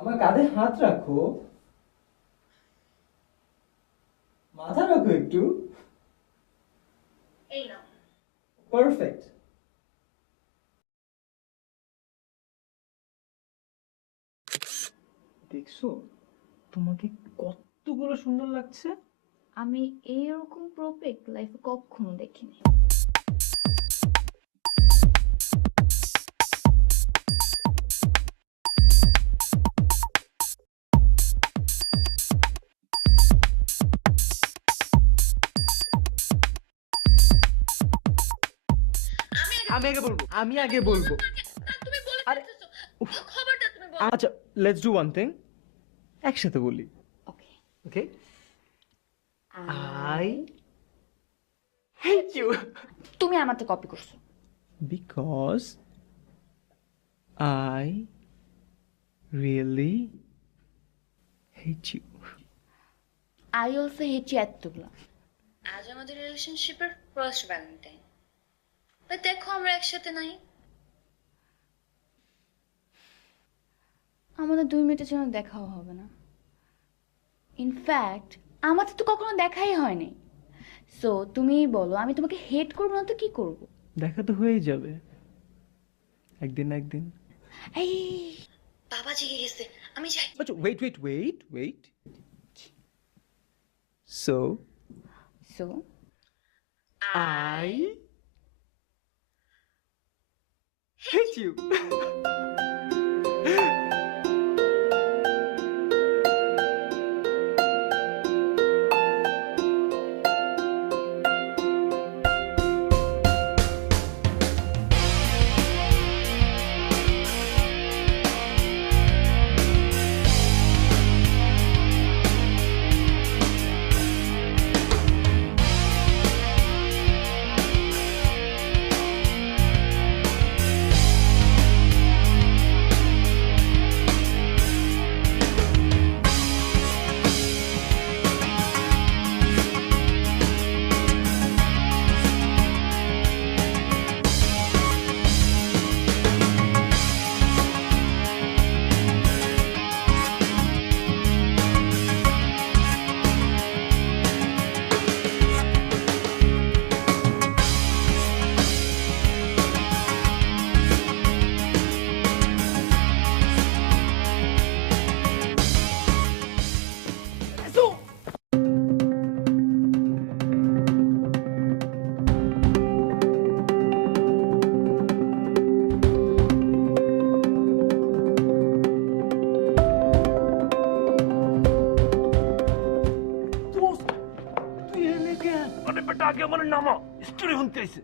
আমার কাঁধে হাত রাখো, মাথা রাখো একটু। এই নাও। পারফেক্ট। দেখছো তোমাকে কতগুলো সুন্দর লাগছে। আমি এইরকম প্রোপেক লাইফে কখনো দেখিনি। আমি আগে বলবো। তুমি বলে আরে ফেলতেছো। উফ, খবরদার তুমি বলো। আচ্ছা, লেটস ডু ওয়ান থিং, একসাথে বলি। Okay. Okay, I I hate you তুমি আমাকে কপি করছো। Because I really hate you. I also hate you এতগুলো। আজ আমাদের রিলেশনশিপের ফার্স্ট ভ্যালেন্টাইন। দেখো আমরা একসাথে নাই। আমাদের 2 মিনিটের জন্য দেখাও হবে না। ইনফ্যাক্ট আমাদের তো কখনো দেখাই হয়নি। সো তুমিই বলো, আমি তোমাকে হেট করবো না তো কি করবো? দেখা তো হয়েই যাবে একদিন না একদিন। এই বাবা জেগে গেছে, আমি যাই। আচ্ছা, wait. So so I hate you. তুই এনে কেন? আরে বেটা, আগে আমার নামা, স্টোরি শুনতে আইছে।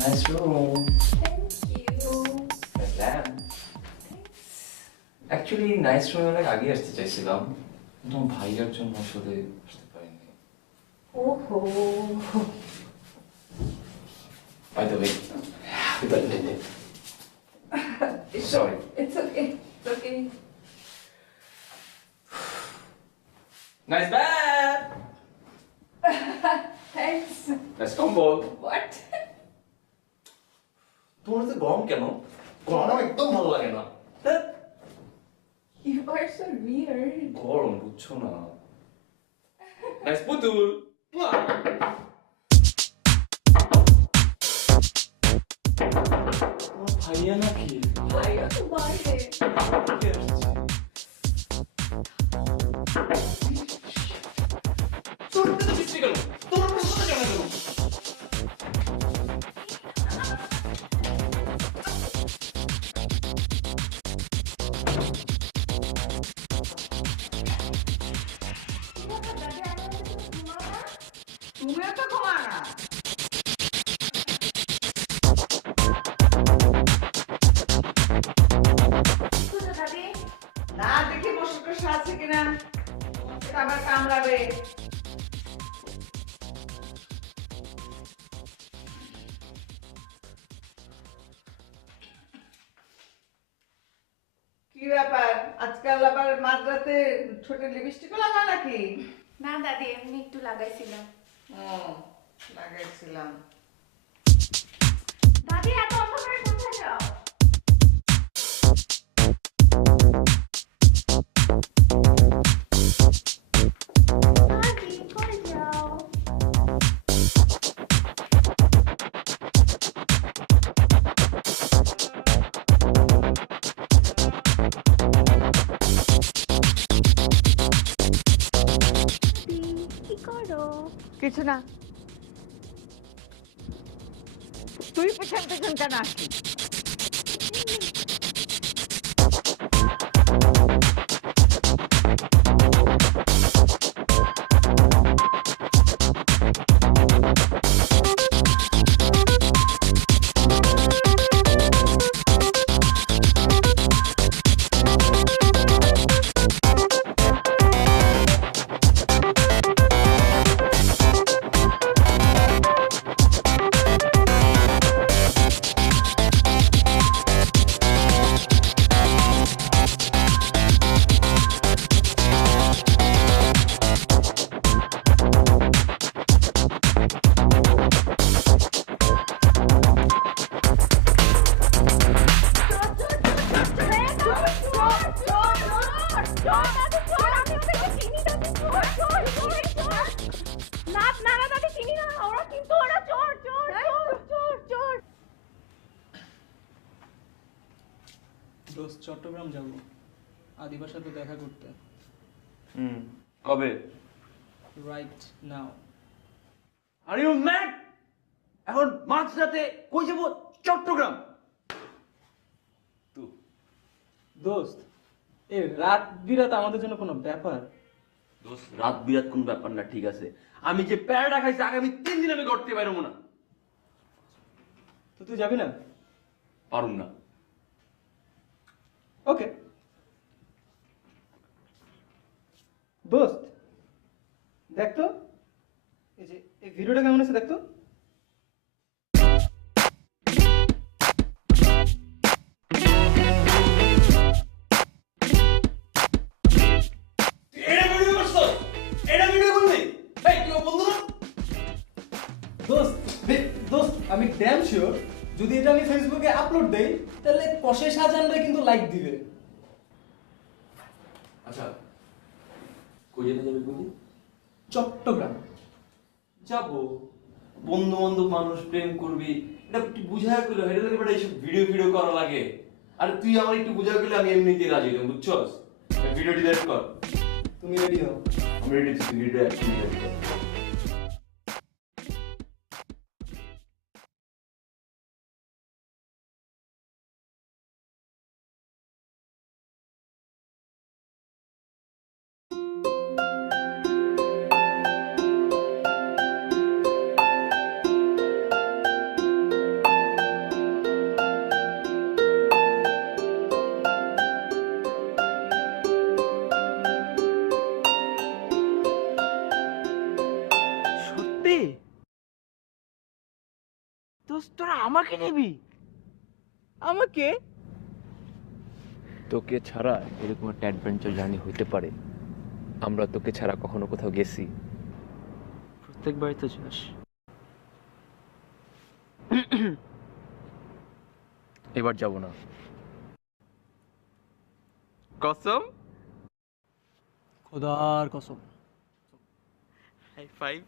Nice room. অ্যাকচুয়ালি নাইস রুমে অনেক আগে আসতে চাইছিলাম, কিন্তু আমার ভাইয়ার জন্য আসলে আসতে পারিনি। ওহো, by the way, happy birthday. Sorry. It's okay, it's okay. Nice bat. Thanks. Nice কম্বল। হোয়াট? তোমার তো গরম কেন? গরম একদম ভালো লাগে না। ধ্যাৎ, ইউ আর সো উইয়ার্ড। গরম বুঝছো না। নাইস পুতুল। বাহ! তোমার ভাইয়া নাকি? ভাইয়া তো বাইরে। কে আসছে? তোর তো বিশ্রী গেল, তোর প্রশ্ন জানা গেল। তুমিও তো ঘুমা না। না দেখি বসে বসে আছে কিনা, এটা আবার কামড়াবে। কি ব্যাপার, আজকাল আবার মাঝরাতে ছোট লিপস্টিকও লাগাও নাকি? না দাদি, এমনি একটু লাগাইছিলাম। হুম, লাগাইছিলাম। দাদি এত অন্ধকারে কোথায় যাও? দাদি কোথায় যাও? কি করো? কিছু না। তুই পেছন পেছন কেন আসছিস? দোস্ত চট্টগ্রাম যাব আদিবার সাথে দেখা করতে কবে? Right now. Are you mad? এখন মাঝরাতে কই যাব? চট্টগ্রাম? দোস্ত এ রাত বিরাত আমাদের জন্য কোনো ব্যাপার? দোস্ত রাত বিরাত কোন ব্যাপার না, ঠিক আছে। আমি যে প্যারাটা খাইছি আগামী 3 দিন আমি করতে পারবো না। তো তুই যাবি না? পারুম না। ওকে দোস্ত দেখ তো এই যে এই ভিডিওটা কেমন আছে দেখ তো। এটা ভিডিও করছো? এটা ভিডিও করলি? এই তুই বন্ধু না? দোস্ত আমি ড্যাম শিওর যদি এটা আমি ফেসবুকে আপলোড দেই তাহলে কষে শাহজাহানরা কিন্তু লাইক দিবে। আচ্ছা কই যেতে যাবি বলি? চট্টগ্রাম যাবো, বন্ধু বান্ধব মানুষ, প্রেম করবি, এটা একটু বুঝায় করলে এটা লাগে বেটা, এইসব ভিডিও ভিডিও করা লাগে। আর তুই আমার একটু বুঝায় করলে আমি এমনিতেই রাজি হইতাম, বুঝছস? ভিডিও ডিলিট কর। তুমি রেডি হও। আমি রেডি, তুই ভিডিও অ্যাকচুয়ালি ডিলিট কর। সত্যি? দোস্ত তোরা আমাকে নিবি? আমাকে? তোকে ছাড়া এরকম একটা অ্যাডভেঞ্চার জার্নি হইতে পারে? আমরা তোকে ছাড়া কখনো কোথাও গেছি? প্রত্যেকবারই তো যাস। এবার যাব না। কসম? খোদার কসম। High five.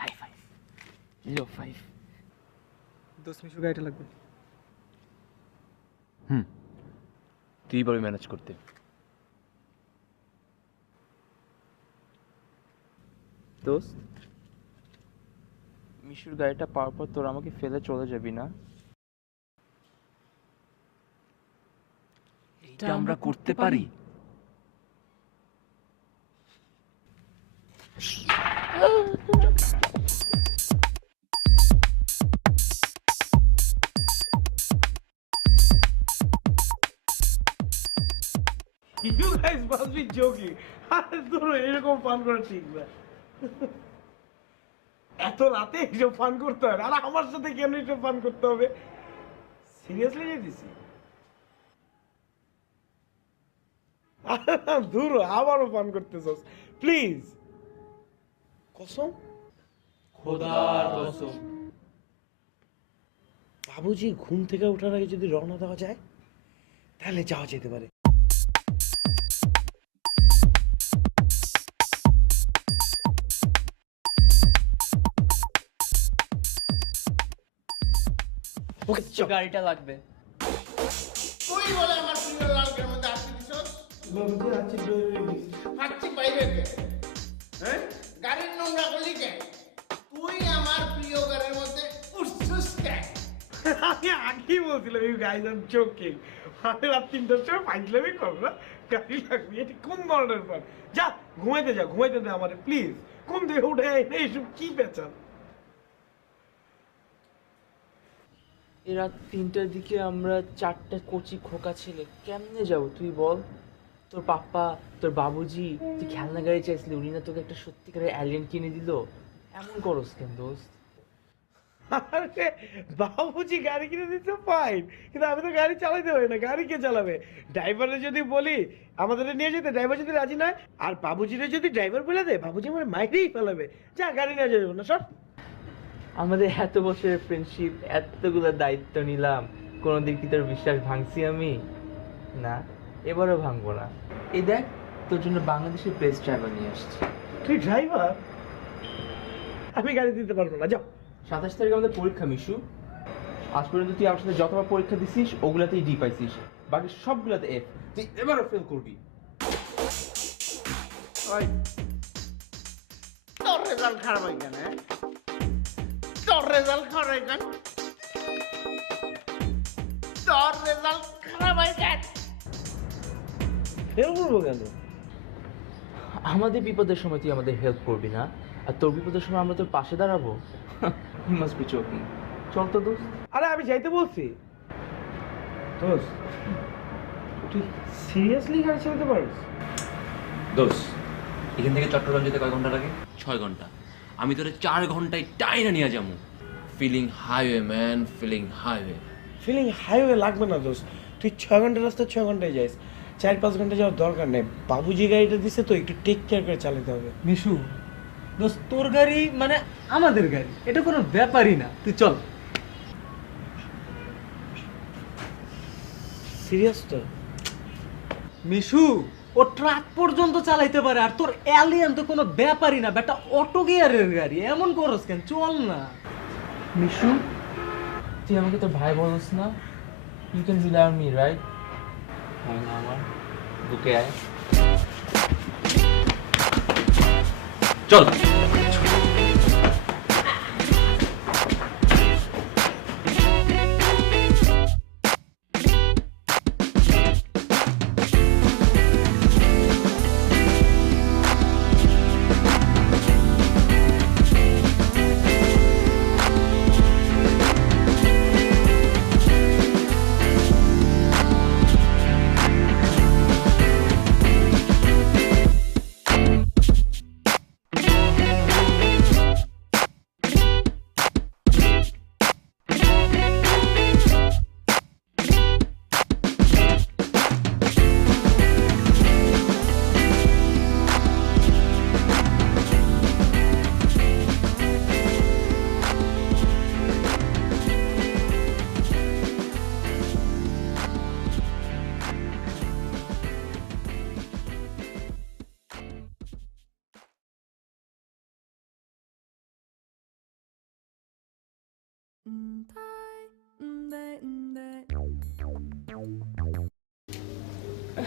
High five, low five. দোস্ত মিশু গাড়িটা লাগবে। তুই পারবি ম্যানেজ করতে। দোস্ত মিশুর গাড়িটা পাওয়ার পর তোর আমাকে ফেলে চলে যাবি না? এটা আমরা করতে পারি। You guys must be joking. আরে তোর এরকম ফান করা ঠিক না। এত রাতে এসব ফান করতে হয়? আর আমার সাথে কেন এসব ফান করতে হবে? সিরিয়াসলি যেতেছি? দূর আবারও ফান করতেছস, প্লিজ। কসম? খোদার কসম। বাবুজি ঘুম থেকে ওঠার আগে যদি রওনা দেওয়া যায় তাহলে যাওয়া যেতে পারে। ওকে চল। গাড়িটা লাগবে। তুই বলে আমার প্রিয় লালকের মধ্যে আসতে দিছস? বাবুজি আজকে বেরিয়ে গেছি। হাঁটছি বাইরে কে? হ্যাঁ? গাড়ির নোংরা করলি কে? তুই আমার প্রিয় গাড়ির মধ্যে উঠছিস কে? আমি আগেই বলছিলাম এই গাইজ আম চোখে আমি রাত 3টার সময় ফাইজলামি করবো না, গাড়ি লাগবে। এটি কোন ধরনের পর যা ঘুমাইতে দে আমারে প্লিজ। কোন থেকে উঠে এইসব কি পেঁচান? এই রাত 3টার দিকে আমরা 4টা কচি খোকা ছেলে কেমনে যাবো তুই বল? তোর পাপ্পা, তোর বাবুজি, তুই খেলনা গাড়ি চাইছিলি, উনি না তোকে একটা সত্যিকারের অ্যালিয়েন কিনে দিল? এমন করস কেন দোস্ত? আরে বাবুজি গাড়ি কিনে দিতে ফাইন, কিন্তু আমি তো গাড়ি চালাইতে পারি না। গাড়ি কে চালাবে? ড্রাইভারে যদি বলি আমাদের নিয়ে যেতে, ড্রাইভার যদি রাজি নয়, আর বাবুজিরে যদি ড্রাইভার বলে দেয়, বাবুজি আমার মাইরেই ফেলাবে। যা গাড়ি নিয়ে যাবে না সব। আমাদের এত বছরের ফ্রেন্ডশিপ, এতগুলো দায়িত্ব নিলাম, কোনোদিন কি তোর বিশ্বাস ভাঙছি আমি? না, এবারও ভাঙবো না। এই দেখ, তোর জন্য বাংলাদেশের বেস্ট ড্রাইভার নিয়ে আসছি। তুই ড্রাইভার? আমি গাড়ি দিতে পারবো না, যাও। 27 তারিখে আমাদের পরীক্ষা মিশু। আজ পর্যন্ত তুই আমার সাথে যতবার পরীক্ষা দিছিস ওগুলাতেই ডি পাইছিস, বাকি সবগুলাতে এফ। তুই এবারও ফেল করবি। তোর রেজাল্ট খারাপ হয় কেন? তোর রেজাল্ট খারাপ হয় কেন? তোর রেজাল্ট খারাপ হয় কেন? ফেল করবো কেন? আমাদের বিপদের সময় তুই আমাদের হেল্প করবি না, আর তোর বিপদের সময় আমরা তোর পাশে দাঁড়াবো? You must be joking. চল তো দোস্ত। আরে আমি যাইতে বলছি। দোস্ত, তুই সিরিয়াসলি গাড়ি চালাতে পারিস? দোষ, এখান থেকে চট্টগ্রাম যেতে কয় ঘন্টা লাগে? 6 ঘন্টা। আমি তোরে 4 ঘন্টায় টাইনা নিয়ে যাবো। Feeling highway man, feeling highway. Feeling highway লাগবে না দোস্ত। তুই 6 ঘন্টা রাস্তা 6 ঘন্টায় যাইস, 4-5 ঘন্টা যাওয়ার দরকার নেই। বাবুজি গাড়িটা দিছে তো, একটু টেক কেয়ার করে চালাতে হবে। মিশু দোস্ত, তোর গাড়ি মানে আমাদের গাড়ি, এটা কোনো ব্যাপারই না। তুই চল। সিরিয়াস তো? মিশু ও ট্রাক পর্যন্ত চালাইতে পারে, আর তোর অ্যালিয়ান তো কোনো ব্যাপারই না। বেটা অটো গিয়ারের গাড়ি, এমন করস কেন? চল না। মিশু, তুই আমাকে তোর ভাই বলস না? You can rely on me, right? হয় না আমার বুকে আয়। চল।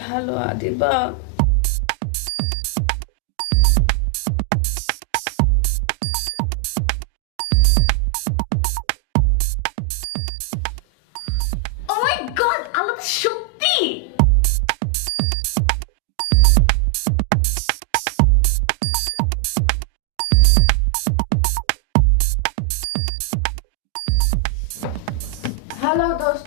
Hello Adiba. Oh my god, Allah তো সত্যি। হ্যালো দোস্ত।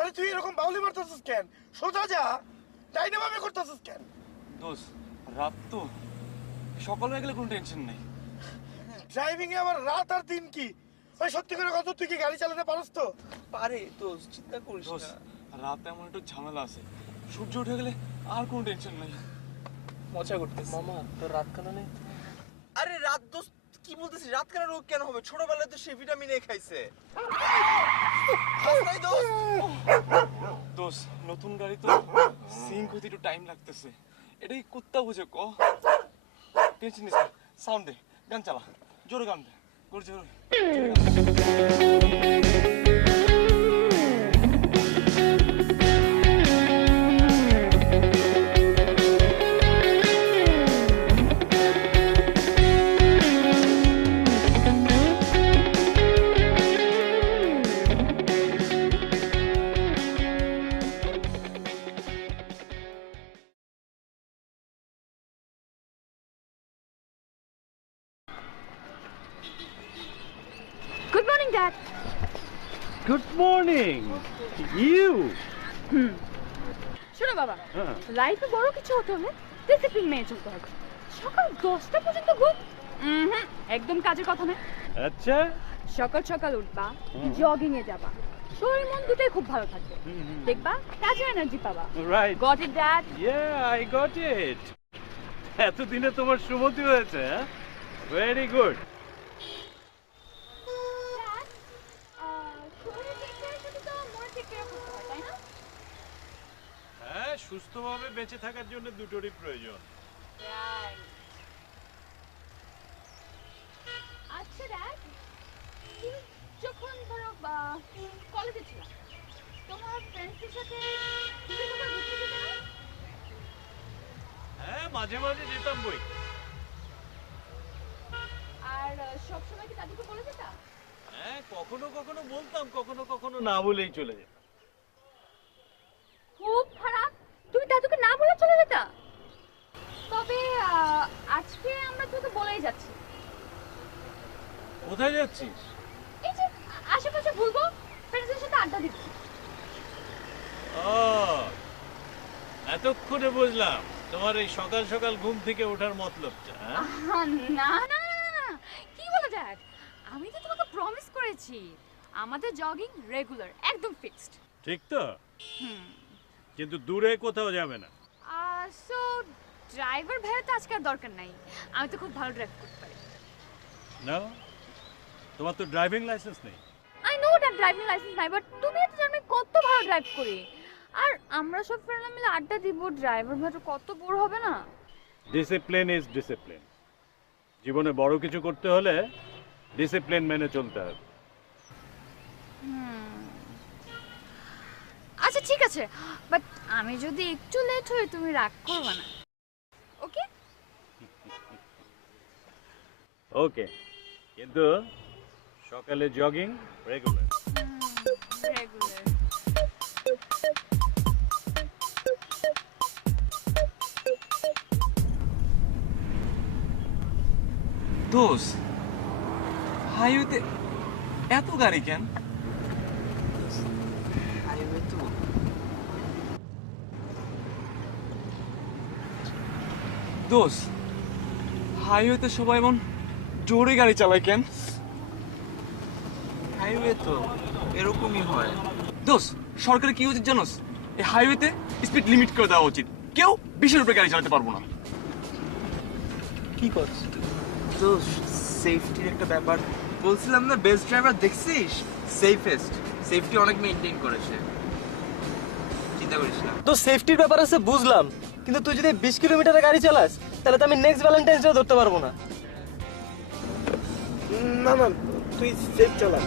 আরে তুই এরকম বাউলি মারতেছিস কেন? সোজা যা, ডাইনামামে করতেছিস কেন? দোষ, রাত তো সকাল হয়ে গেলে কোনো টেনশন নেই। ড্রাইভিং এ আবার রাত আর দিন কি? ভাই সত্যি করে কত, তুই কি গাড়ি চালাতে পারস তো? পারে দোস্ত, চিন্তা করিস না। রাতে এমন একটু ঝামেলা আছে, সূর্য উঠে গেলে আর কোনো টেনশন নাই। মজা করতেছিস মামা তোর রাত কানা নেই? আরে রাত দোস্ত কি বলতেছিস? রাত কেন রোগ কেন হবে? ছোটবেলায় তো সে ভিটামিন এ খাইছে। হাসনাই দোস্ত। দোষ নতুন গাড়ি তো সিঙ্ক হতে একটু টাইম লাগতেছে, এটাই কুত্তা বুঝে ক। টেনশন নিস না, সাউন্ড দে, গান চালা, জোরে গান দে, জোরে জোরে good morning dad. Good morning you. শোনো বাবা, লাইফে বড় কিছু হতে হলে ডিসিপ্লিন মেনে চলতে হবে। সকাল 10টা পর্যন্ত ঘুম একদম কাজের কথা না। আচ্ছা, সকাল সকাল উঠবা, জগিং এ যাবা, শরীর মন দুটোই খুব ভালো থাকবে। দেখবা কাজের এনার্জি পাবা। Right. Got it dad? Yeah, I got it. এতদিনে তোমার সুমতি হয়েছে, ভেরি গুড। হ্যাঁ, সুস্থভাবে বেঁচে থাকার জন্য দুটোরই প্রয়োজন। আচ্ছা ড্যাড, তুমি যখন ধরো কলেজে ছিল, তোমার ফ্রেন্ডসদের সাথে তুমি কোথাও ঘুরতে যেতে না? হ্যাঁ, মাঝে মাঝে যেতাম বই। আর সবসময় কি তাদেরকে বলে যেতা? হ্যাঁ, কখনো কখনো বলতাম, কখনো কখনো না বলেই চলে যেতাম। খুব খারাপ, তুমি দাদুকে না বলে চলে যেতা। তবে আজকে আমরা তোকে বলেই যাচ্ছি। কোথায় যাচ্ছিস? এই যে আশেপাশে ঘুরবো, ফ্রেন্ডসদের সাথে আড্ডা দিব। ও, এতক্ষণে বুঝলাম তোমার এই সকাল সকাল ঘুম থেকে ওঠার মতলবটা। না না না, কি বলে ড্যাড, আমি তো তোমাকে প্রমিস করেছি আমাদের জগিং রেগুলার, একদম ফিক্সড। ঠিক তো? কিন্তু দূরে কোথাও যাবে না। সো ড্রাইভার ভাইয়ের তো আজকে আর দরকার নাই, আমি তো খুব ভালো ড্রাইভ করতে পারি। না, তোমার তো ড্রাইভিং লাইসেন্স নেই। I know that driving licence নাই, বাট তুমি তো জানো আমি কত ভালো ড্রাইভ করি। আর আমরা সব ফ্রেন্ডরা মিলে আড্ডা দিব, ড্রাইভার ভাইটা কত বোর হবে না। Discipline is discipline. জীবনে বড় কিছু করতে হলে ডিসিপ্লিন মেনে চলতে হবে। আচ্ছা ঠিক আছে, বাট আমি যদি একটু লেট হই তুমি রাগ করবে না, ওকে? ওকে, কিন্তু সকালে জগিং রেগুলার। রেগুলার। দোষ হাইওয়েতে এত গাড়ি কেন? হাইওয়ে তো দোষ হাইওয়েতে সবাই এমন জোরে গাড়ি চালায় কেন? হাইওয়ে তো এরকমই হয়। দোষ সরকারের কি উচিত জানোস? এই হাইওয়েতে স্পিড লিমিট করে দেওয়া উচিত, কেউ 20-এর উপরে গাড়ি চালাতে পারবো না। কি করছিস তো? সেফটির একটা ব্যাপার বলছিলাম না, বেস্ট ড্রাইভার দেখছিস? সেফটি অনেক মেইনটেইন করেছে, চিন্তা করিস না। তো সেফটির ব্যাপার আছে বুঝলাম, কিন্তু তুই যদি 20 কিলোমিটারের গাড়ি চালাস তাহলে তো আমি নেক্সট ভ্যালেন্টাইন্স ডে ধরতে পারবো না। না না, তুই সেফ চালা।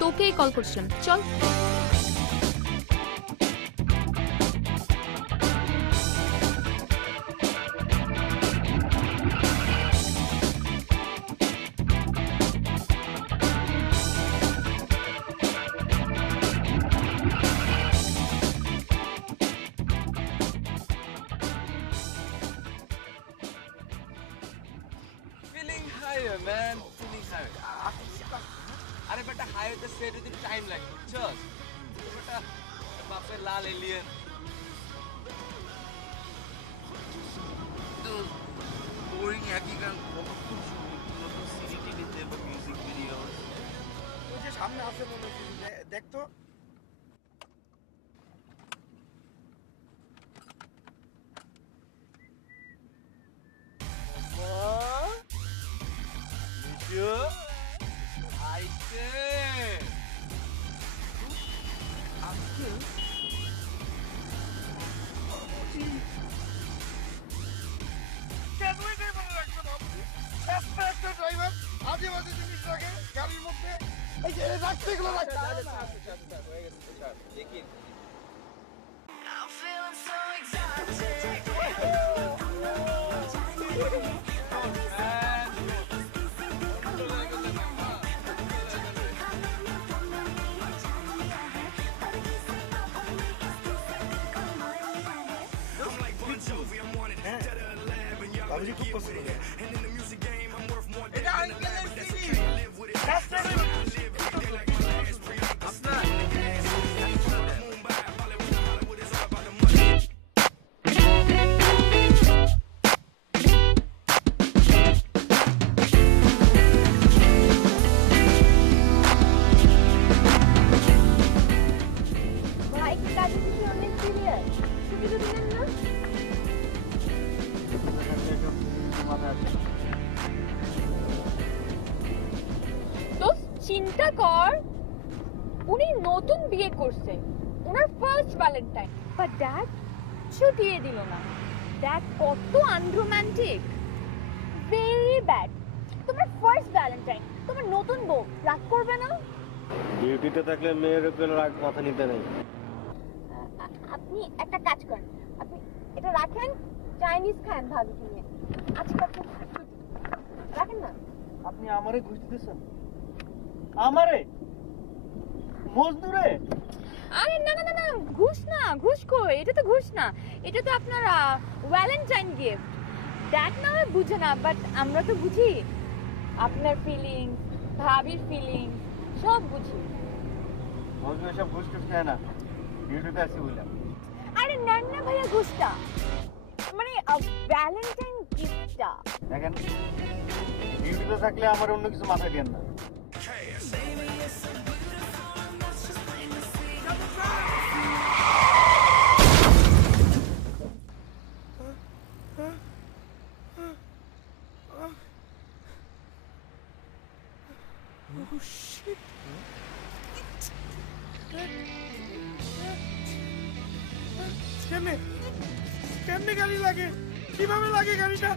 তোকেই কল করছিলাম, চল। Feeling high man, feeling high. আরে আরে বেটা হাইওয়েতে সেট হইতে টাইম লাগে বুঝছস বেটা বাপের লাল এলিয়েন তো বোরিং একই গান কতক্ষণ শুনবি নতুন সিডি টিভিতে বা মিউজিক ভিডিও ওই যে সামনে আছে মনে হচ্ছে দেখ তো ড্রাইভার আজে বাজে জিনিস রাখে গাড়ির মধ্যে এই যে রাখতে এগুলো রাখতে দেখি বাবুজি খুব পছন্দ করে। ভাই কি কাজে কিছু অনেক সিরিয়াস ছুটি যদি নেন না তো চিন্তা কর উনি নতুন বিয়ে করছে ওনার ফার্স্ট ভ্যালেন্টাইন বাট ড্যাড ছুটিয়ে দিল না ড্যাড কত আনরোম্যান্টিক ভেরি ব্যাড তোমার ফার্স্ট ভ্যালেন্টাইন তোমার নতুন বউ রাগ করবে না ডিউটিতে থাকলে মেয়ের উপর রাগ মাথা নিতে নেই আপনি একটা কাজ করেন আপনি এটা রাখেন চাইনিজ খান ভাবিকে নিয়ে আজকে আপনি ছুটি রাখেন না আপনি আমারে ঘুষ দিতেছেন আমারে মজদুরে আরে না না না না ঘুষ কই এটা তো ঘুষ না এটা তো আপনার ভ্যালেন্টাইন গিফট দ্যাট না হয় বুঝে না বাট আমরা তো বুঝি আপনার ফিলিংস ভাবির ফিলিংস সব বুঝি মজদুর সব ঘুষ টুস খায় না ডিউটিতে আসি বললাম আরে নেন না ভাইয়া ঘুষটা মানে ভ্যালেন্টাইন গিফটটা দেখেন ডিউটিতে থাকলে আমার অন্য কিছু মাথায় দেন না কেমনে কেমনে গাড়ি লাগে কিভাবে লাগে গাড়িটা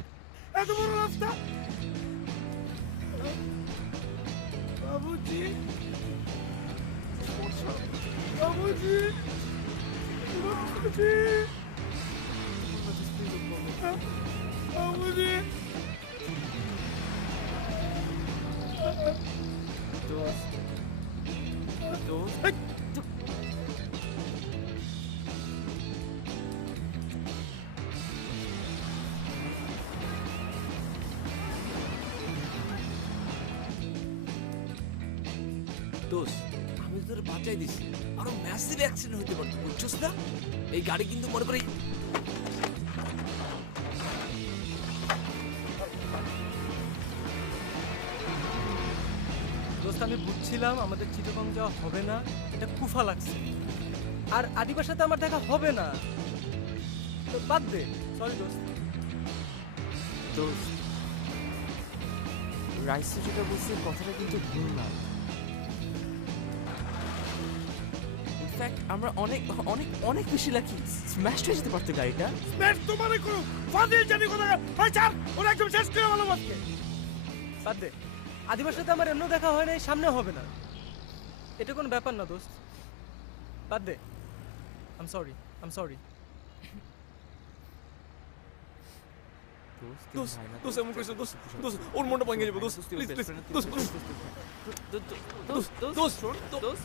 এত বড় রাস্তা বাবুজি বাবুজি বাবুজি বাবুজি দোস্ত আমি তো তোর বাঁচাই দিছি আরো ম্যাসিভ অ্যাক্সিডেন্ট হতে পারতো বুঝছস না এই গাড়ি কিন্তু মনে করি দোস্ত আমি বুঝছিলাম আমাদের চিটাগং যাওয়া হবে না এটা কুফা লাগছে আর আদিবার সাথে আমার দেখা হবে না তো বাদ দে সরি দোস্ত দোস্ত রাইসে যেটা বলছে কথাটা কিন্তু ভুল না ইনফ্যাক্ট আমরা অনেক অনেক অনেক বেশি লাকি স্ম্যাশ হয়ে যেতে পারতো গাড়িটা স্ম্যাশ তোমারে করো ফাদিল জানি কথা ভাই চার ওরা একদম শেষ করে ভালো বাদকে বাদ দে আদিবার সাথে আমার এমনও দেখা হয় নাই সামনে হবে না এটা কোনো ব্যাপার না দোস্ত বাদ দে আই এম সরি দোস্ত এমন করিস দোস্ত দোস্ত ওর মনটা ভাঙে যাবে দোস্ত প্লিজ প্লিজ দোস্ত দোস্ত দোস্ত দোস্ত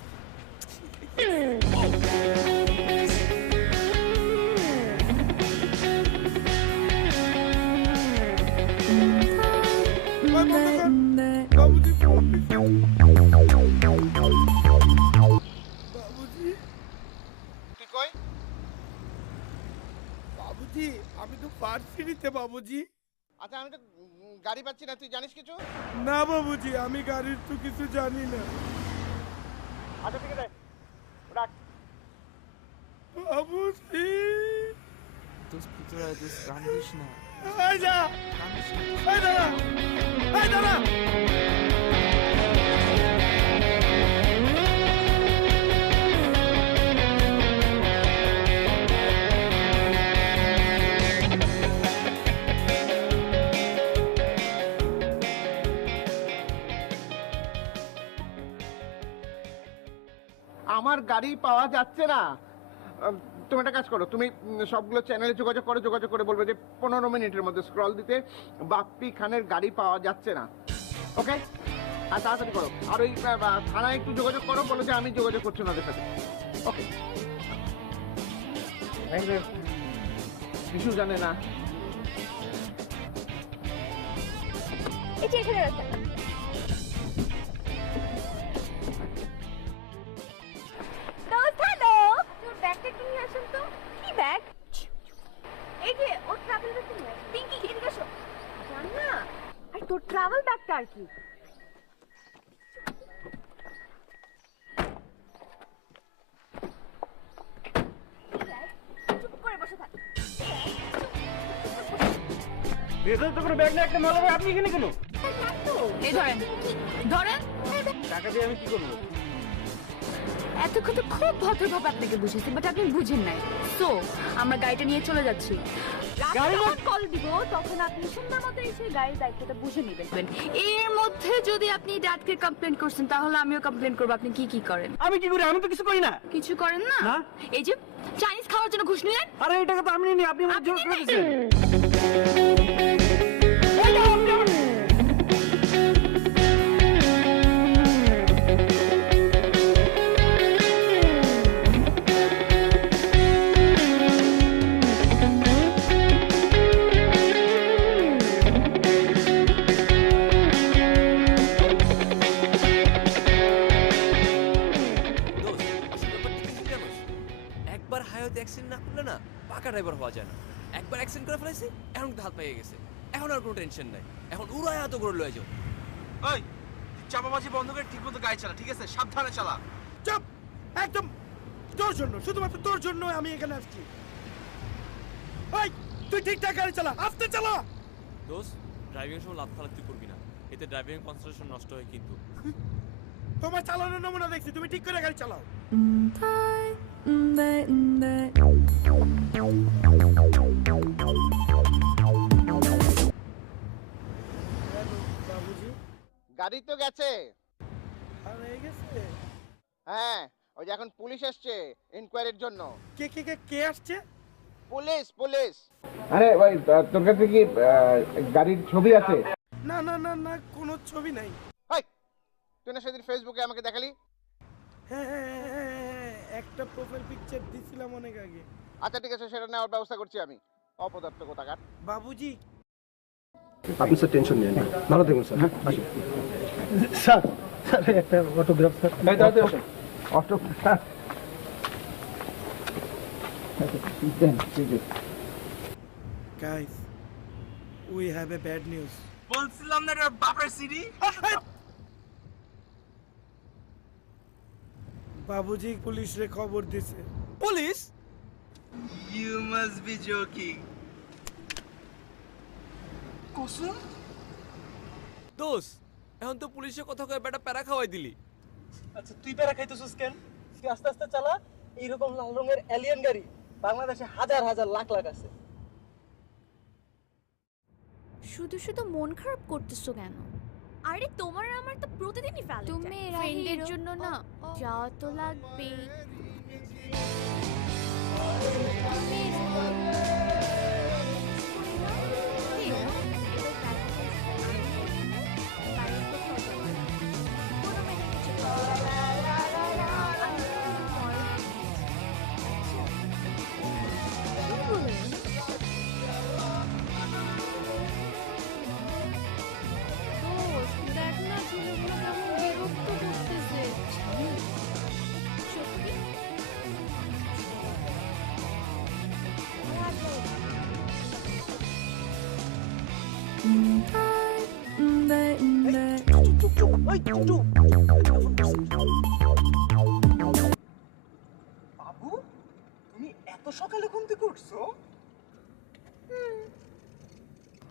বাবুজি ভার্সিটিতে বাবুজি। আচ্ছা আমি তো গাড়ি পাচ্ছি না, তুই জানিস কিছু? না বাবুজি, আমি গাড়ির তো কিছু জানি না। আচ্ছা ঠিক আছে, রাখ। বাবুজি দোস্ত ভিতরে আয়, দোস্ত কান্দিস না। এই যা, এই দাঁড়া, এই দাঁড়া। আমার গাড়ি পাওয়া যাচ্ছে না। তুমি একটা কাজ করো, তুমি সবগুলো চ্যানেলে যোগাযোগ করে বলবে যে 15 মিনিটের মধ্যে স্ক্রল দিতে বাপ্পি খানের গাড়ি পাওয়া যাচ্ছে না। ওকে, আর তাড়াতাড়ি করো। আর ওই থানায় একটু যোগাযোগ করো, বলো যে আমি যোগাযোগ করছি ওনাদের সাথে। ওকে, কিছু জানে না। এই যে এখানে রাখেন। দোস্ত হ্যালো, তোর ব্যাগটা কি নিয়ে আসেন তো? কি ব্যাগ? এই যে ওর ট্রাভেল ব্যাগ নিয়ে আস। পিঙ্কি এদিকে আসো। জান না, আর তোর ট্রাভেল ব্যাগটা আর কি? চুপ করে বসে থাক। ভেতরে তো কোনো ব্যাগ নেই, একটা মালা। আপনি এখানে কেন? এই ধরেন, ধরেন। টাকা দিয়ে আমি কি করবো? এতক্ষণ তো খুব ভদ্রভাবে আপনাকে বুঝেছি, বাট আপনি বুঝেন নাই। তো আমরা গাড়িটা নিয়ে চলে যাচ্ছি। গাড়ি যখন কল দিব তখন আপনি সুন্দর মতো এসে গাড়ির দায়িত্বটা বুঝে নেবেন। এর মধ্যে যদি আপনি ড্যাডকে কমপ্লেন করছেন তাহলে আমিও কমপ্লেন করবো। আপনি কি কি করেন? আমি কি করি? আমি তো কিছু করি না। কিছু করেন না? এই যে চাইনিজ খাওয়ার জন্য ঘুষ নিলেন। আরে এই টাকা তো আমি নিই, আপনি আমার জোর করে দিয়েছেন। একবার হায়াতে অ্যাক্সিডেন্ট না করলে না পাকা ড্রাইভার হওয়া যায় না। একবার অ্যাক্সিডেন্ট করে ফেলাইছে, এখন তো হাত পেয়ে গেছে, এখন আর কোনো টেনশন নাই। এখন উড়ায় হাত করে লয়ে যাও। ওই চাপাবাজি বন্ধ করে ঠিকমতো গাড়ি চালা, ঠিক আছে? সাবধানে চালা। চুপ, একদম তোর জন্য, শুধুমাত্র তোর জন্য আমি এখানে আসছি। ওই তুই ঠিকঠাক গাড়ি চালা, আস্তে চালা। দোস্ত, ড্রাইভিং সময় লাফালাফি করবি না, এতে ড্রাইভিং কনসেন্ট্রেশন নষ্ট হয় কিন্তু। তোমার চালানোর নমুনা দেখছি, তুমি ঠিক করে গাড়ি চালাও। বাবুজি, গাড়ি তো গেছে। আর হয়ে গেছে? হ্যাঁ, ওই যে এখন পুলিশ এসছে ইনকোয়ারির জন্য। কে কে কে কে আসছে? Police police. আরে ভাই, তোর কাছে কি গাড়ির ছবি আছে? না না না না, কোনো ছবি নাই। হাই, তুই না সেদিন ফেসবুকে আমাকে দেখালি? হ্যাঁ হ্যাঁ হ্যাঁ, হ্যাঁ, হ্যাঁ, একটা প্রোফাইল পিকচার দিছিলাম অনেক আগে। আচ্ছা ঠিক আছে, সেটা নেওয়ার ব্যবস্থা করছি আমি। অপদার্থ কোথাকার। বাবুজি, আপনি স্যার টেনশন নিন না, ভালো থাকুন স্যার। আসুন স্যার, স্যার একটা অটোগ্রাফ স্যার। তাড়াতাড়ি আসুন। অটোগ্রাফ দেন, ঠিক আছে। Guys, we have a bad news. বলছিলাম না এটা বাপের সিডি। বাবুজি পুলিশে খবর দিছে। Police? You must be joking. কসম? দোস্ত, এখন তো পুলিশের কথা কয়ে বেটা প্যারা খাওয়াই দিলি। আচ্ছা তুই প্যারা খাইতেছিস কেন? তুই আস্তে আস্তে চালা। এইরকম লাল রঙের এলিয়েন গাড়ি বাংলাদেশে হাজার হাজার লাখ লাখ আছে। শুধু শুধু মন খারাপ করতেছো কেন? আরে তোমার আমার তো প্রতিদিনই ভ্যালেন্টাইন। তুমি ফ্রেন্ডের জন্য না যাওয়া তো লাগবেই। বাবু তুমি এত সকালে ঘুম থেকে উঠছো?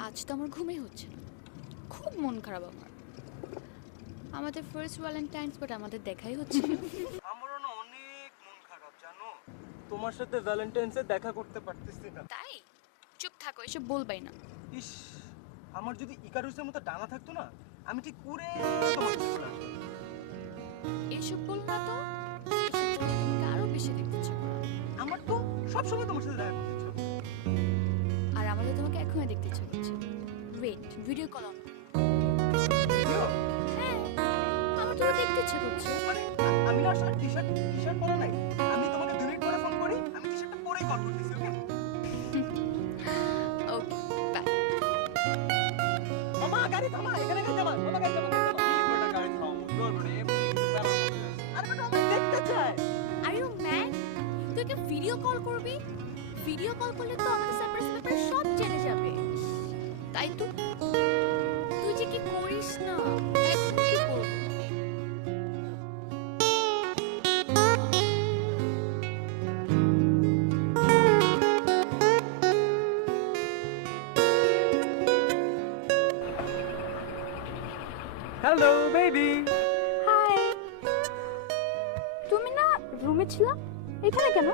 আজ তো আমার ঘুমই হচ্ছে না, খুব মন খারাপ আমার। আমাদের ফার্স্ট ভ্যালেন্টাইন্স, বাট আমাদের দেখাই হচ্ছে না। আমারও না অনেক মন খারাপ জানো, তোমার সাথে ভ্যালেন্টাইন্সে দেখা করতে পারতেছি না। তাই চুপ থাকো, এসব বলবাই না। ইস, আমার যদি ইকারুসের মতো ডানা থাকতো না, আমি ঠিক উড়ে তোমার কাছে চলে আসতাম। এসব বল না তো, এসব বললে তোমাকে আরো বেশি দেখতে ইচ্ছা করে। আমার তো সবসময় তোমার সাথে দেখা করতে ইচ্ছা করে। আর আমাদের তোমাকে এখনই দেখতে ইচ্ছা করছে। Wait, video call on. হ্যাঁ, আমার তো দেখতে ইচ্ছা করছে। আমি না আসলে টি-শার্ট পরা নাই, আমি তোমাকে 2 মিনিট পরে ফোন করি, আমি টি-শার্টটা পরেই কল করতেছি। ওকে ওকে, বাই। মামা গাড়ি থামা, এখানে গাড়ি থামা, মামা গাড়ি থামা, গাড়ি থামাবো তোর মানে এমনি একটু প্যারা মতো আছে। আরে বেটা আমি দেখতে চাই। আর ইউ ম্যান, তুই কি ভিডিও কল করবি? ভিডিও কল করলে তো আমাদের সারপ্রাইজ ব্যাপারে সব জেনে যাবে। তাই তো তুই যে কি করিস না, এখন কি করব? Hello baby. হাই, তুমি না রুমে ছিলা, এখানে কেন?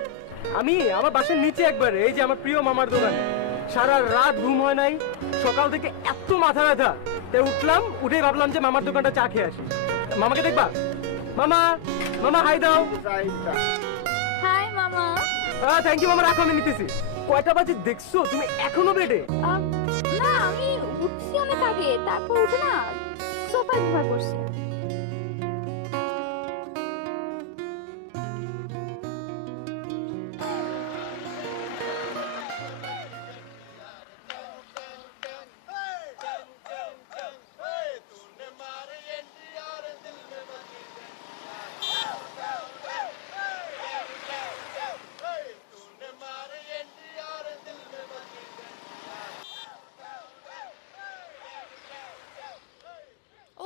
আমি আমার বাসার নিচে একবার, এই যে আমার প্রিয় মামার দোকান। সারা রাত ঘুম হয় নাই, সকাল থেকে এত মাথা ব্যথা, তাই উঠলাম, উঠে ভাবলাম যে মামার দোকানটা চা খেয়ে আসি। মামাকে দেখবা? মামা, মামা হাই দাও। হাই মামা। থ্যাংক ইউ মামা, রাখো আমি নিতেছি। কয়টা বাজে দেখছো তুমি এখনো বেডে? না, আমি উঠছি অনেক আগে, তারপর উঠে না সোফায় ঘুমায় পড়ছি।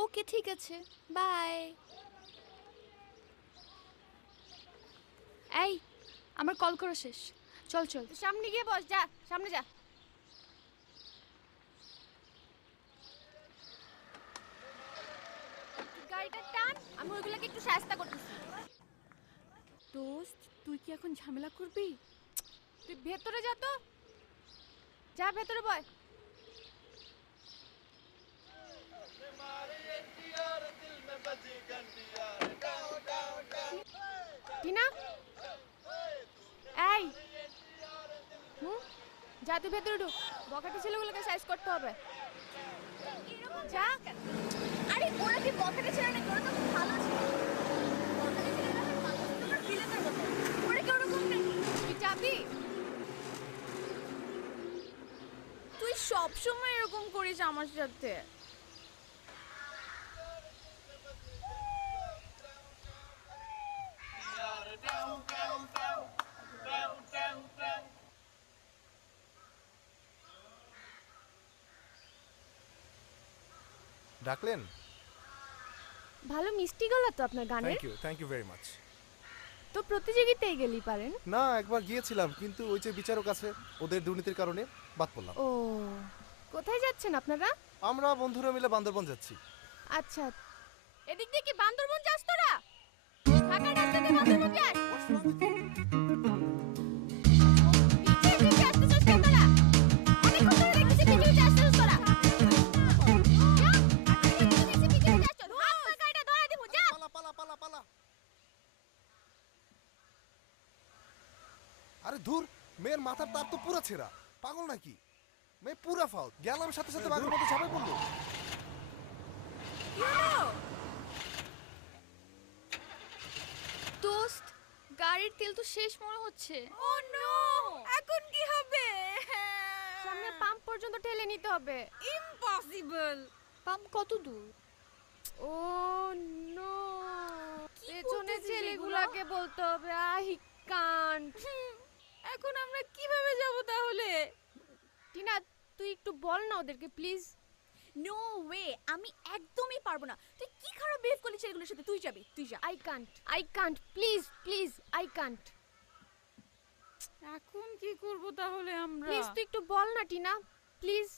ওকে ঠিক আছে, বাই। এই, আমার কল করা শেষ, চল চল সামনে গিয়ে বস, যা সামনে যা। গাড়িটা টান, আমি ওইগুলোকে একটু শাস্তা করতেছি। দোস্ত, তুই কি এখন ঝামেলা করবি? তুই ভেতরে যা, তো যা ভেতরে বয়। টিনা, এই যা, তুই ভেতরে ঢুক, বকাটে ছেলেগুলোকে সাইজ করতে হবে। যা। আরে ওরা কি বকাটে ছেলে নাকি? ওরা তো খুব ভালো ছিল। বকাটে ছেলেরা আমার মানুষ, তোমার ভিলেনের মতো। ওরা কি ওরকম নাকি? তুই যাবি? তুই সবসময় এরকম করিস আমার সাথে। ডাকলেন? ভালো মিষ্টি গলা তো আপনার গানের। Thank you very much. তো প্রতিযোগিতায় গেলি পারেন। না, একবার গিয়েছিলাম, কিন্তু ওই যে বিচারক আছে, ওদের দুর্নীতির কারণে বাদ পড়লাম। ও, কোথায় যাচ্ছেন আপনারা? আমরা বন্ধুরা মিলে বান্দরবন যাচ্ছি। আচ্ছা, এদিক দিয়ে কি বান্দরবন যাস তোরা? ঢাকার রাস্তা দিয়ে বান্দরবন যাস? পিছে পিছে আসতেছিস কেন তোরা? অনেকক্ষণ ধরে দেখতেছি পিছে পিছে আসতেছিস তোরা। যা, পিছে পিছে আসছো। হাত পা কাইটা ধরে দিব, যা। পালা। আরে ধুর, মেয়ের মাথার তার তো পুরো ছেঁড়া, পাগল নাকি? মেয়ে পুরা ফাউল, গেলাম সাথে সাথে বাঘের মতো ঝাঁপে পড়লো। দোস্ত, গাড়ির তেল তো শেষ মনে হচ্ছে। ও নো, এখন কি হবে? সামনে পাম্প পর্যন্ত ঠেলে নিতে হবে। ইম্পসিবল। পাম্প কত দূর? ও নো, পেছনে ছেলেগুলোকে বলতে হবে আই কান্ট। এখন আমরা কিভাবে যাব তাহলে? টিনা, তুই একটু বল না ওদেরকে প্লিজ। নো ওয়ে, আমি একদমই পারবো না। তুই কি খারাপ বিহেভ করলি ছেলেগুলোর সাথে, তুই যাবি, তুই যা। I can't please please I can't. এখন কি করব তাহলে আমরা? প্লিজ তুই একটু বল না টিনা, প্লিজ।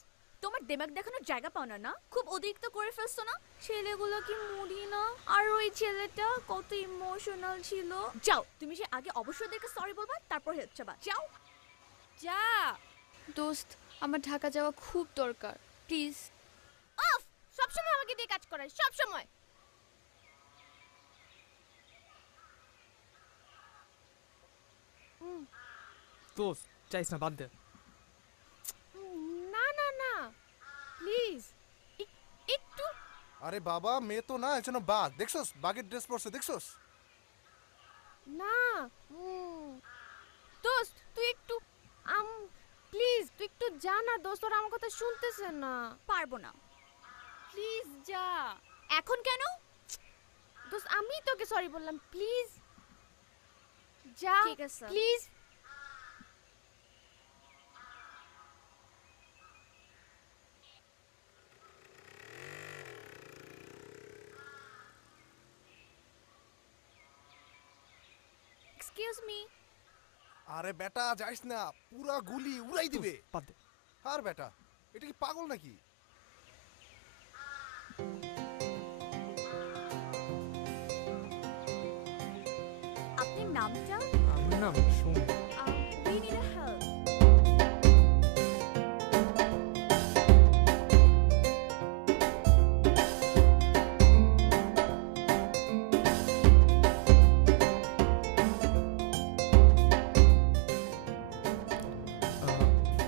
তোমার দেমাগ দেখানোর জায়গা পাও না না? খুব অতিরিক্ত করে ফেলছো না? ছেলেগুলো কি মুডি না? আর ওই ছেলেটা কত ইমোশনাল ছিল। যাও, তুমি সে আগে অবশ্যই ওদেরকে সরি বলবা, তারপর হেল্প চাবা। যাও যা। দোস্ত, আমার ঢাকা যাওয়া খুব দরকার, প্লিজ। অফ, সবসময় আমাকে দিয়ে কাজ করায়, সবসময়। দোস্ত চাইছ না, বাদ দে। না না না প্লিজ, একটু। আরে বাবা, মেয়ে তো না, এজন্য বাঘ। দেখছস বাঘের ড্রেস পরছে, দেখছস? না দোস্ত তুই একটু প্লিজ তুই একটু যা না দোস্ত, ওরা আমার কথা শুনতেছে না। পারবো না, প্লিজ যা। এখন কেন? দোস্ত আমি তোকে সরি বললাম, প্লিজ যা। ঠিক আছে প্লিজ। Excuse me. আরে বেটা যাইস না, পুরা গুলি উড়াই দিবে। বাদ দে। আর বেটা, এটা কি পাগল নাকি? আপনার নামটা? আমার নাম Suman. We need a help.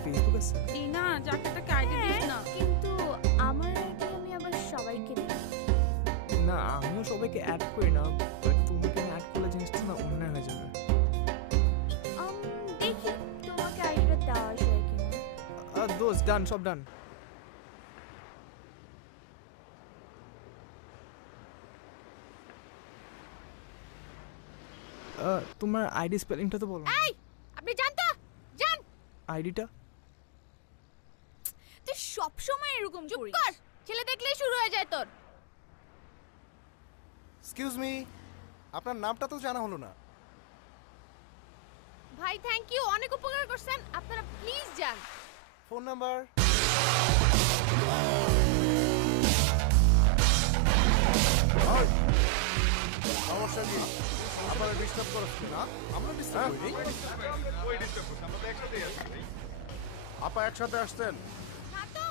Facebook আছে? টিনা, যাকে তাকে আইডি দিস না। কিন্তু আমার আইডি আমি আবার সবাইকে দিই। না, আমিও সবাইকে অ্যাড করি না, বাট তোমাকে অ্যাড করলে জিনিসটা না অন্যায় হয়ে যাবে। দেখি তোমাকে আইডিটা দেওয়া যায় কিনা। দোস্ত ডান, সব ডান। তোমার আইডি স্পেলিংটা তো বলো। এই আপনি জানতো? জান আইডিটা? তুই সব সময় এরকম চুপ কর, ছেলে দেখলেই শুরু হয়ে যায় তোর। এক্সকিউজ মি, আপনার নামটা তো জানা হলো না। ভাই থ্যাংক ইউ, অনেক উপকার করছেন। আপনারা প্লিজ যান। Phone number? সমস্যা কি? আপনারা ডিস্টার্ব করছেন না? আমরা ডিস্টার্ব করিনি। আপা একসাথে আসছেন? না তো,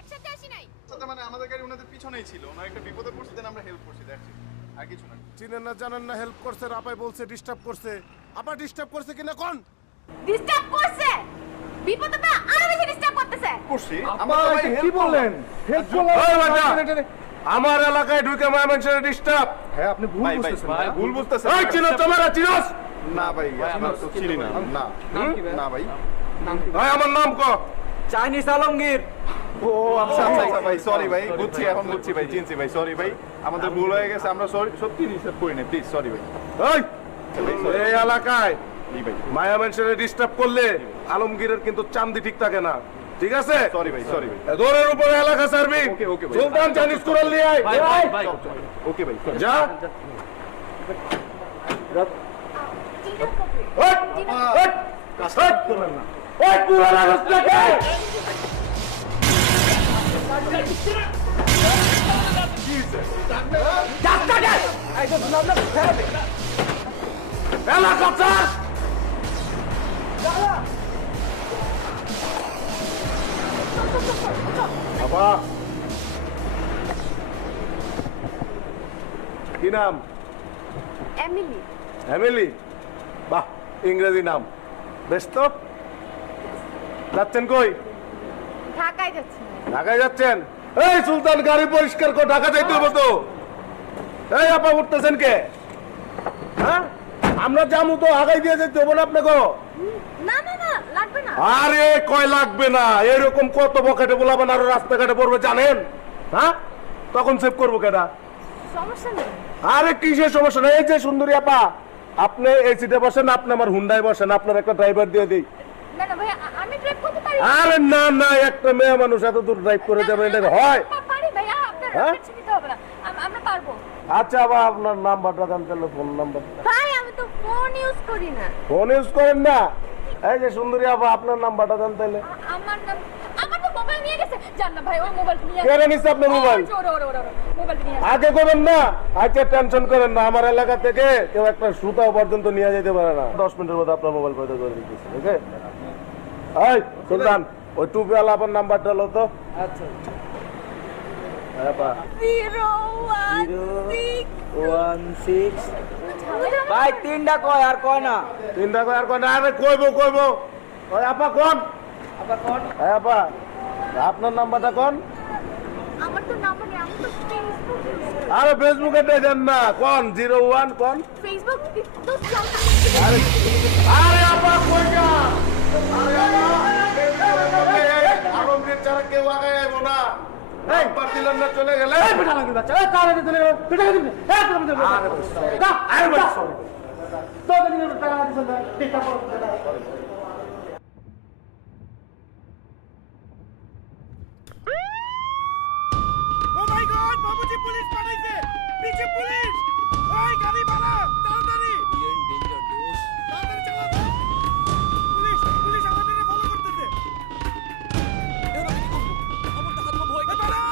একসাথে আসি নাই। মানে আমাদের গাড়ি ওনাদের পিছনেই ছিল, ওনার একটা বিপদে পড়ছে, দেন আমরা হেল্প করছি, দেখছি আর কিছু না। চিনেন না জানেন না, হেল্প করছে। আপাই বলছে ডিস্টার্ব করছে। আপা ডিস্টার্ব করছে কিনা কোন? ডিস্টার্ব করছে, বিপদে তো আরো বেশি ডিস্টার্ব করতেছে। করছি কি বললেন? হেল্প করলাম। আমার এলাকায় ঢুকে মানুষের ডিস্টার্ব। হ্যাঁ আপনি ভুল বুঝতেছেন। ভুল বুঝতেছেন। এই চিনো তোমরা চিনোস? না ভাই, আমরা তো চিনি না। না না ভাই। ভাই আমার নাম ক? চাইনিজ আলমগীর। ও আচ্ছা আচ্ছা ভাই, সরি ভাই, বুঝছি, এখন বুঝছি ভাই, চিনছি ভাই, সরি ভাই, আমাদের ভুল হয়ে গেছে, আমরা সরি, সত্যি রিসেপ্ট করি না, প্লিজ সরি ভাই। এই এলাকায় জি ভাই, মায়া মানুষের ডিস্টার্ব করলে আলমগীরের কিন্তু চান্দি ঠিক থাকে না, ঠিক আছে? সরি ভাই, সরি ভাই। দৌড়ের উপরে এলাকা সার্ভিং। ওকে ওকে ভাই, সুলতান চাইনিজ কুরাল নিয়ে আয়। ওকে ভাই। যা। কি নাম? এমিলি। এমিলি? বাহ, ইংরেজি নাম, বেশ তো। যাচ্ছেন কই? ঢাকায় যাচ্ছি। ঢাকায় যাচ্ছেন? এই সুলতান, গাড়ি পরিষ্কার কর, ঢাকা যাইতে হবে তো। এই আপা উঠতেছেন কে? হ্যাঁ, আমরা জামু তো, আগাই দিয়ে যেতে হবে না আপনাকে? না না না, লাগবে না। আরে কয় লাগবে না, এরকম কত বকেটে বলাবেন আর রাস্তাঘাটে পড়বে জানেন? হ্যাঁ, তখন সেভ করবো কেনা? সমস্যা নেই। আরে কিসের সমস্যা নেই? এই যে সুন্দরী আপা, আপনি এই সিটে বসেন, আপনি আমার হুন্ডায় বসেন, আপনার একটা ড্রাইভার দিয়ে দিই। না না ভাই, আমি ড্রাইভ করতে পারি। আরে না না, একটা মেয়ে মানুষ এত দূর ড্রাইভ করে যাবে এটা হয়? পারি ভাই, আপনার হ্যাঁ? নিতে হবে না, আমরা পারবো। আচ্ছা আবার আপনার নাম্বারটা দেন তাহলে, ফোন নাম্বার। ভাই আমি তো ফোন ইউজ করি না। ফোন ইউজ করেন না? এই যে সুন্দরী আপা, আপনার নাম্বারটা দেন তাহলে। আমার তো মোবাইল নিয়ে গেছে। জান না ভাই, ওই মোবাইল নিয়ে কেড়ে নিছে আপনার মোবাইল? মোবাইল নিয়ে আগে করেন না, আজকে টেনশন করেন না। আমার এলাকা থেকে কেউ একটা সুতাও পর্যন্ত নিয়ে যেতে পারে না। 10 মিনিটের মধ্যে আপনার মোবাইল পয়দা করে দিতেছি। ওকে? এই সুলতান, ওই টুপিওয়ালা আপনার নাম্বারটা হলো তো। আচ্ছা। হ্যাঁ পা 016 ভাই 3টা কয় আর কয় না। 3টা কয় আর কয় না? আরে কইবো। ওই আপা কোন? হ্যাঁ আপা, আপনার নাম্বারটা কোন? আমার তো নাম্বার নেই, আমি তো ফেসবুক আরে ফেসবুকে দেন না, কোন 01 কোন? ফেসবুক তো আরে আরে আপা কই যা? আরে আপা আরো মিনিট ছাড়া কেউ আগে আইবো না। নাম্বার দিলেন না, চলে গেলে। এই বেটা লাগি বাচ্চা, এই কারে চলে গেল বেটা লাগি। এই তুমি তো আরে সরি। তো দিন টাকা দিছ না, টিকা পড়। ও মাই গড, বাবুজি পুলিশ পাঠাইছে। পিছে পুলিশ। ওই গাড়ি ভাড়া, তাড়াতাড়ি। ইউ ইন ডেঞ্জার দোস্ত। তাড়াতাড়ি চালাও। পুলিশ আমাদের ফলো করতেছে। এখন আমি কি করব? আমার তো হাত পা ভয় করছে। ভাড়া,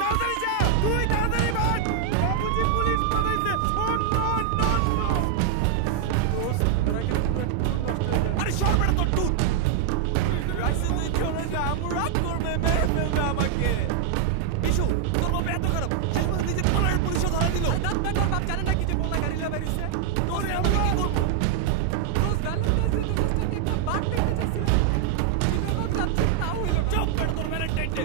তাড়াতাড়ি যা। তুই তাড়াতাড়ি ভাগ। বাবুজি পুলিশ পাঠাইছে। নো। আরে সর বেটা তোর টুট। রাইসে তুই চলে যা, আমার রাগ করবে, মেরে ফেলবে আমাকে। বিশু, তোর বাপ এত খারাপ, শেষ পর্যন্ত নিজের পোলারের পুলিশও ধরা দিল। দাঁত না তোর বাপ জানে না কি যে পোলা গাড়ি লাগা বেরিয়েছে। তোরে আমি কি করব? দোস্ত ভ্যালেন্টাইন্স ডে দোস্তাকে একটা বার্থ দেখতে চাইছিলাম। জীবনত যাচ্ছে তাও হইল। চুপ বেটা তোর ভ্যালেন্টাইন ডে।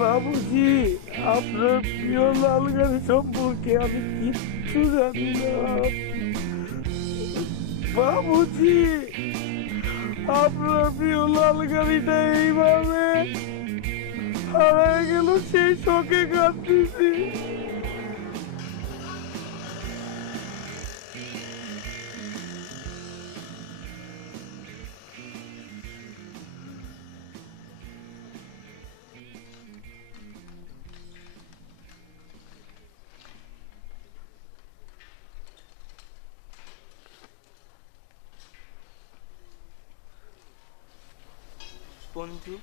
বাবুজি, আপনার প্রিয় লাল গাড়ি সম্পর্কে আমি কিচ্ছু জানি না। বাবুজি, আপনার প্রিয় লাল গাড়িটা এইভাবে হারায় গেল, সেই শোকে কাঁদতেছি। বন্ধু,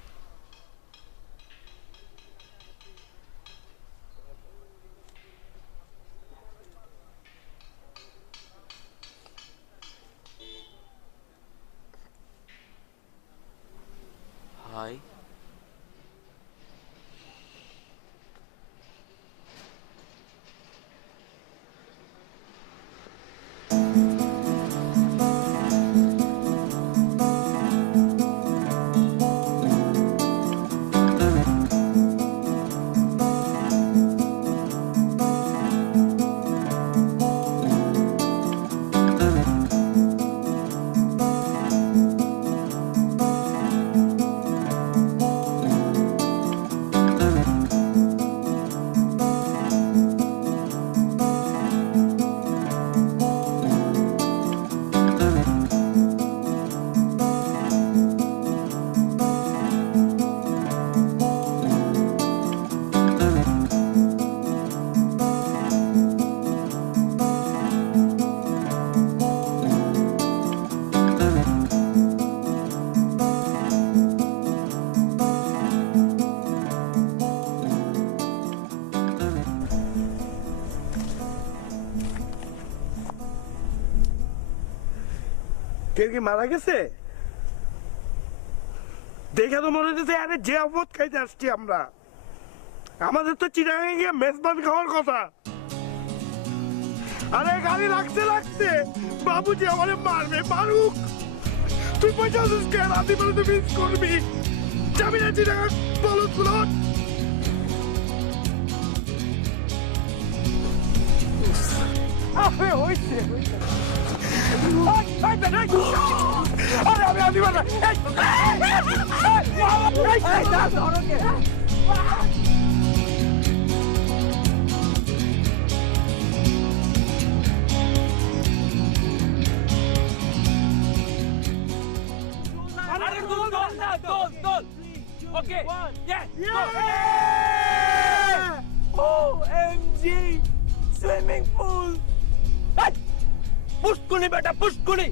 কে কি মারা গেছে? দেখে তো মনে হচ্ছে আরে যে অবধ খাইতে আসছি আমরা। আমাদের তো চিটাগাঙে গিয়ে মেজবান খাওয়ার কথা। আরে গাড়ি রাখতে বাবুজি আমারে মারবে, মারুক। তুই পয়সা দিস কে? রাতে বলে তুই মিস করবি। যাবি না চিটাগাং? বলো তুলো। আরে হইছে আরে আমি আদি বানা Okay. Yeah. OMG. Swimming pool. Hey! পুষ্কুনি বেটা পুষ্কুনি।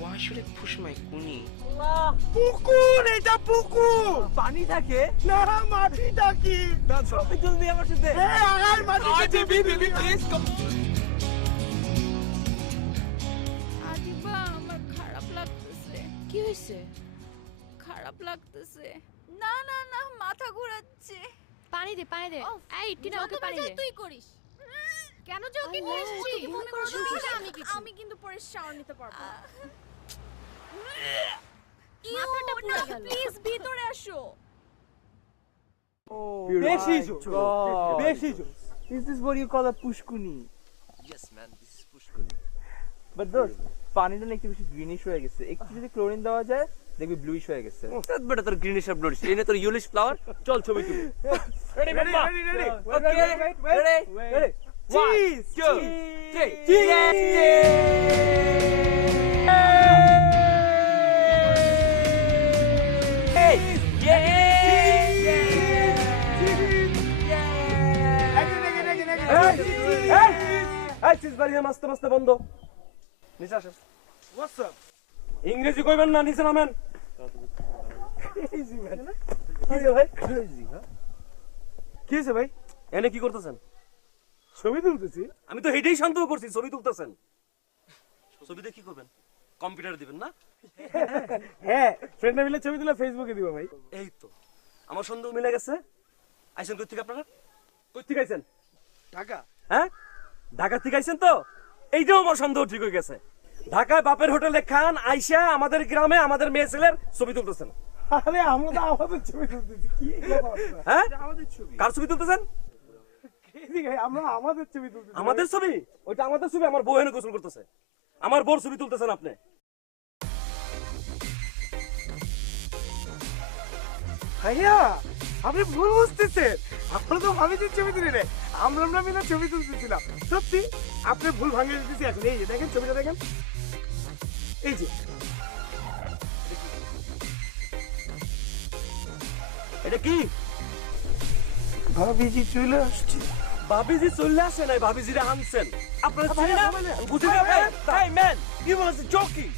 Why should I push my kuni? পুকুর, এটা পুকুর। পানি থাকে না মাটি থাকি। ছবি তুলবি আমার সাথে? আগার মাটি বিবি প্লিজ কাম। আদিবা আমার খারাপ লাগতেছে। কি হয়েছে? খারাপ লাগতেছে। না না না মাথা ঘোরাচ্ছে। পানি দে এই টিনা ওকে পানি দে। তুই করিস কেন যে ওকে নিয়ে এসেছি? আমি কিন্তু পরে শাওয়ার নিতে পারবো। মাথাটা পুরো গেল। প্লিজ ভিতরে আসো। বেশি জোস। Is this what you call a pushkuni? Yes man, this is pushkuni. But those পানিটা না একটু বেশি গ্রিনিশ হয়ে গেছে। একটু যদি ক্লোরিন দেওয়া যায় দেখবি ব্লুইশ হয়ে গেছে। বেটা তোর গ্রিনিশ আর ব্লুইশ এনে তোর ইয়েলোইশ ফ্লাওয়ার। চল ছবি তুলি। Ready? Okay, ready? Cheese! 1, 2, 3. মাস্তে মাস্তে বন্ধ। নিচে আসেন। ইংরেজি কইবেন না, নিচে নামেন। কি হয়েছে ভাই? এনে কি করতেছেন? ছবি তুলতেছি। আমি তো হেঁটেই শান্ত করছি, ছবি তুলতেছেন। ছবিতে কি করবেন? কম্পিউটার দিবেন না? হ্যাঁ, ফ্রেন্ডরা মিলে ছবি তুলে ফেসবুকে দিব ভাই। এই তো আমার সন্দেহ মিলে গেছে। আইছেন কই থেকে আপনারা? কই থেকে আইছেন? ঢাকা। হ্যাঁ, ঢাকা থেকে আইছেন তো? এইটাও আমার সন্দেহ ঠিক হয়ে গেছে। ঢাকায় বাপের হোটেলে খান, আইসা আমাদের গ্রামে আমাদের মেয়ে ছেলের ছবি তুলতেছেন। আরে আমরা তো আমাদের ছবি তুলতেছি। কি হ্যাঁ, আমাদের ছবি। কার ছবি তুলতেছেন? আমরা আমাদের ছবি তুলতেছি। আমাদের ছবি? ওইটা আমাদের ছবি। আমার বউ এনে গোসল করতেছে। আমার বউর ছবি তুলতেছেন আপনি। ভাইয়া আপনি ভুল বুঝতেছেন। আমরা তো ভাবিছি ছবি তুলি রে, আমরা মিলে ছবি তুলতেছিলাম। সত্যি আপনি ভুল ভাঙিয়ে দিতেছি। এখন এই যে দেখেন ছবিটা, দেখেন এই যে এটা কি? ভাবিজি চলে আসছে। ভাবিজি চলে আসে নাই, ভাবিজিরে আনছেন আপনারা। চিনি না? বুঝি না ভাই। এই man, you was joking.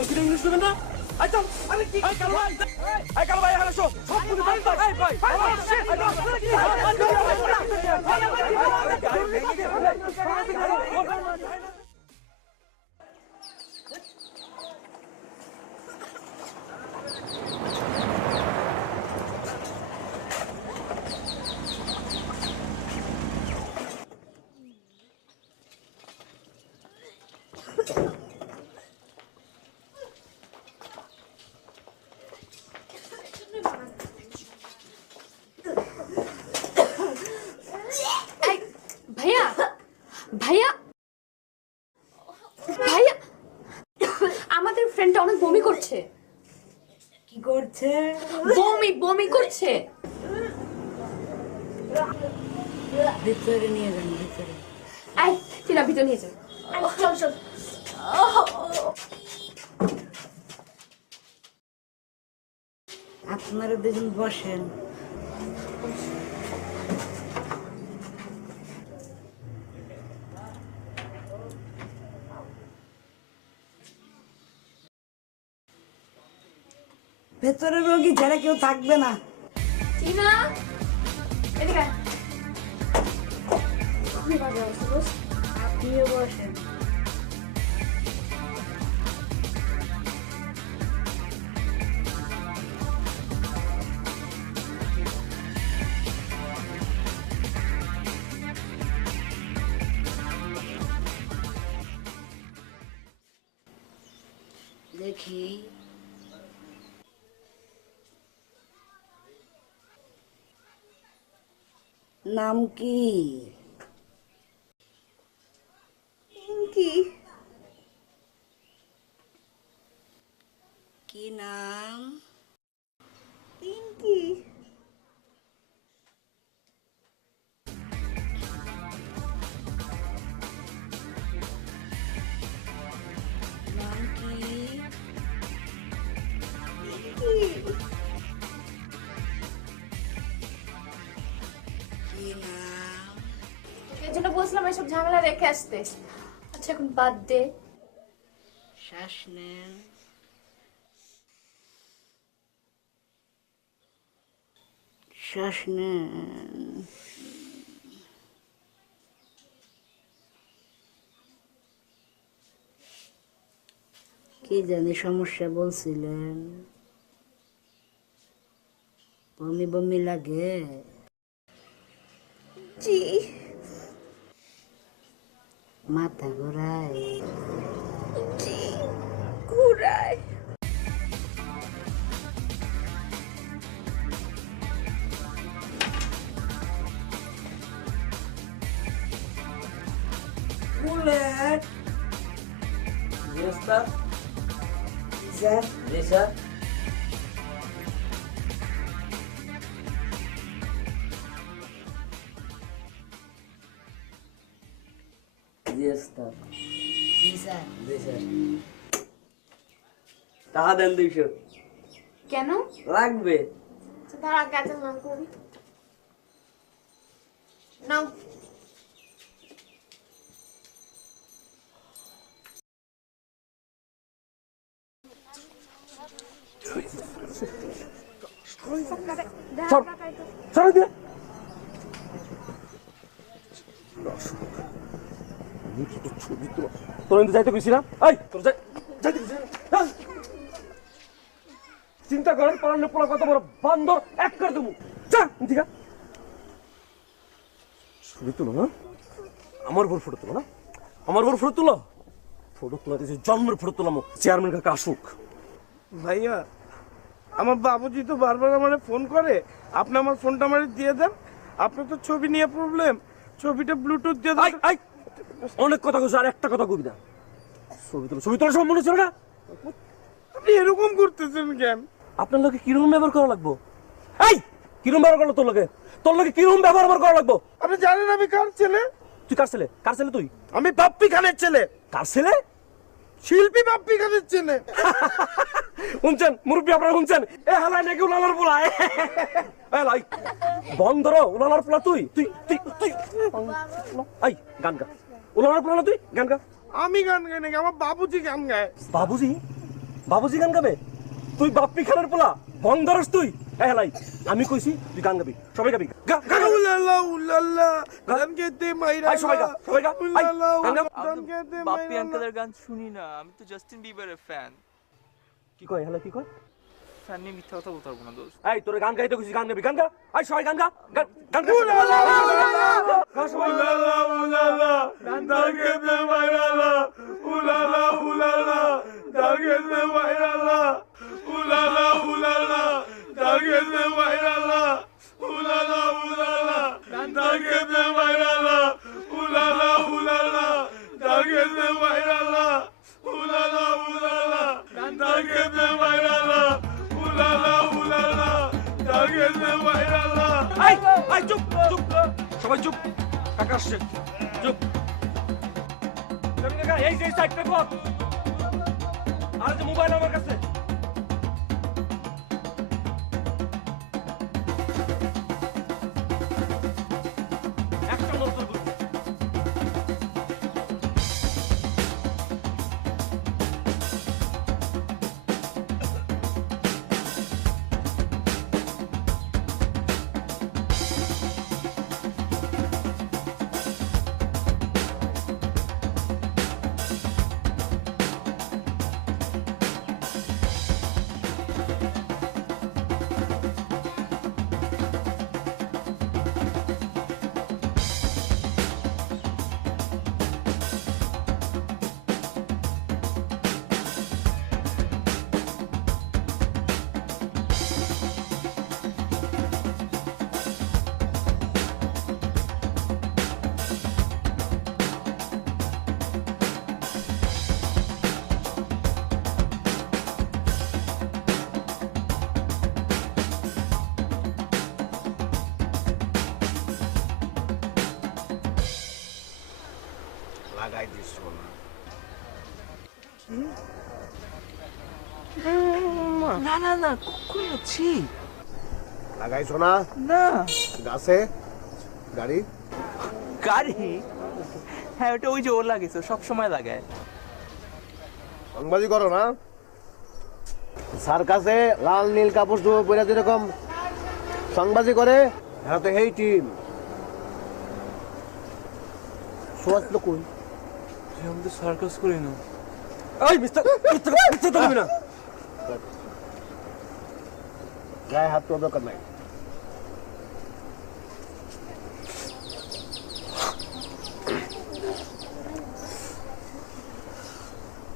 Okay English বলেন না? আই চল। আরে কি? আই কাল ভাই, আই কাল ভাই আসো। সব কিছু ভাই ভাই ভাই। ভাইয়া ভাইয়া ভাইয়া আমাদের ফ্রেন্ডটা অনেক বমি করছে। কি করছে? বমি করছে। ভিতরে নিয়ে যান, ভিতরে। আই চিনা ভিতরে নিয়ে যান। চল চল। আপনারা দুজন বসেন। ভেতরে রোগী যারা কেউ থাকবে না। চিনা এদিকে আয়। আপনিও বসেন। দেখি। নাম কি? কি নাম? পিঙ্কি। নাম কি? কি নাম? এর জন্য বলছিলাম এসব ঝামেলা রেখে আসতে। আচ্ছা এখন বাদ দে। শ্বাস নেন। শ্বাস নেন। কি জানি সমস্যা বলছিলেন? বমি বমি লাগে? জি। মাথা ঘোরায়? জি ঘুরায়। বুলেট। স্যার। স্যার। জি স্যার। জি স্যার। জি স্যার। জি স্যার। টাকা দেন 200। কেন? লাগবে। দাঁড়া কাজের নাম করি। নাও। যাইতে কইছি না? চিন্তা করেন পড়ালে পোলা কত বড় বান্দর এক করে দেবো। ছবি তুলো না, আমার বড় ফটো তুলো না, আমার বড় ফটো তুলো। ফটো তোলা দিয়েছে জন্মের ফটো তোলাম, চেয়ারম্যান কাকা আসুক। ভাইয়া আমার বাবুজি তো বারবার আমারে ফোন করে, আপনি আমার ফোনটা আমারে দিয়ে দেন। আপনার তো ছবি নিয়ে প্রবলেম, ছবিটা ব্লুটুথ দিয়ে দেন। অনেক কথা কইছ, আর একটা কথা কবি না। ছবি তোলা, ছবি তোলা সব মনে ছিল না? আপনি এরকম করতেছেন কেন? আপনার লোকে কিরকম ব্যবহার করা লাগবো? এই কিরকম ব্যবহার করলো তোর লোকে? তোর লোকে কিরকম ব্যবহার করা লাগবো? আপনি জানেন আমি কার ছেলে? তুই কার ছেলে? কার ছেলে তুই? আমি বাপ্পি খানের ছেলে। কার ছেলে? শিল্পী বাপ্পি খানের ছেলে। শুনছেন মুরব্বী, আপনারা শুনছেন? এ হালাই নাকি উলালার পোলা। লাই বন্ধর উলালার পোলা তুই তুই তুই তুই এই গান গা। উলালার পোলা না তুই, গান গা। আমি গান গাই নাকি? আমার বাবুজি গান গায়। বাবুজি? বাবুজি গান গাবে? তুই বাপ্পি খানের পোলা বন্ধরস তুই? লাই আমি কইছি তুই গান গাবি, সবাই গাবি। উলালা উলালা গান গাইতে মাইরা। সবাই গা, সবাই গা। উলালা গান গা। গান গাইতে বাপ্পি মাইরা। আঙ্কেলের গান শুনি না, আমি তো জাস্টিন বিবারের ফ্যান। কি কয় হেলা, কি কয়? ফ্যান নিয়ে মিথ্যা কথা বলতে পারবো না দোস্ত। এই তোরে গান গাইতে কইছি, গান গাবি, গান গা। এই সবাই গান গা, গান গান গা। উলালা উলালা গা সবাই। উলালা উলালা গান গাইতে মাইরা। উলালা উলালা গান গাইতে মাইরা। উলালা উলালা গান গাইতে মাইরা। উলালা উলালা গান গাইতে মাইরা। উলালা উলালা গান গাইতে মাইরা। উলালা উলালা গান গাইতে মাইরা। উলালা উলালা গান গাইতে মাইরা। এই এই চুপ চুপ, সবাই চুপ। কাকা আসছে, চুপ। কাকা এই যে সাইডটা কর। আর যে মোবাইল আমার কাছে। একটা নজর করুন। লাগাই দিস না। না না না কখনো ছি লাগাইছো না? না গাছে গাড়ি গাড়ি হ্যাঁ ওটা ওই যে ওর লাগেছে সব সময় লাগায় সংবাদই করো না? সার্কাসে লাল নীল কাপড় চোপড় পরে যেরকম সংবাদই করে, এরা তো এই টিম। সোয়াজ তো কই? আমি তো সার্কাস করি না। এই মিস্টার মিস্টার তুমি না গায়ে হাত তো দরকার নাই।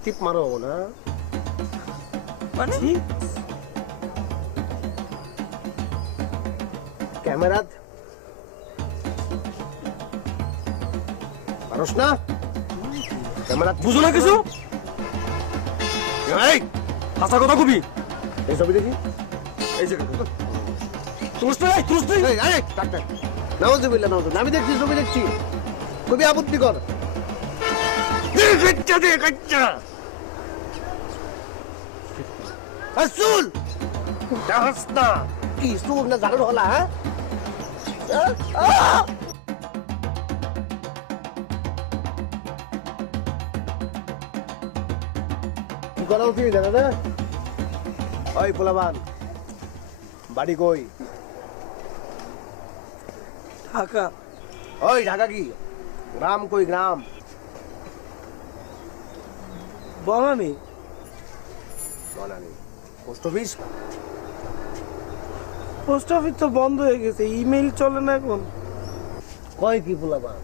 টিপ মারো না মানে ক্যামেরা পারস না? ক্যামেরা বুঝো না কিছু? এই হাসা কথা কবি এই ছবি দেখি এই যে আমি দেখছি ছবি দেখছি খুবই আপত্তিকর। চুল না কি চুল না ঝাড়ু হলা? হ্যাঁ কি করা উচিত দাদা? ওই পোলাবান বাড়ি কই? ঢাকা। ওই ঢাকা কি গ্রাম কই? গ্রাম Banani. Banani. Post office? Post office তো বন্ধ হয়ে গেছে, ইমেইল চলে না এখন। কয় কি পোলাবান?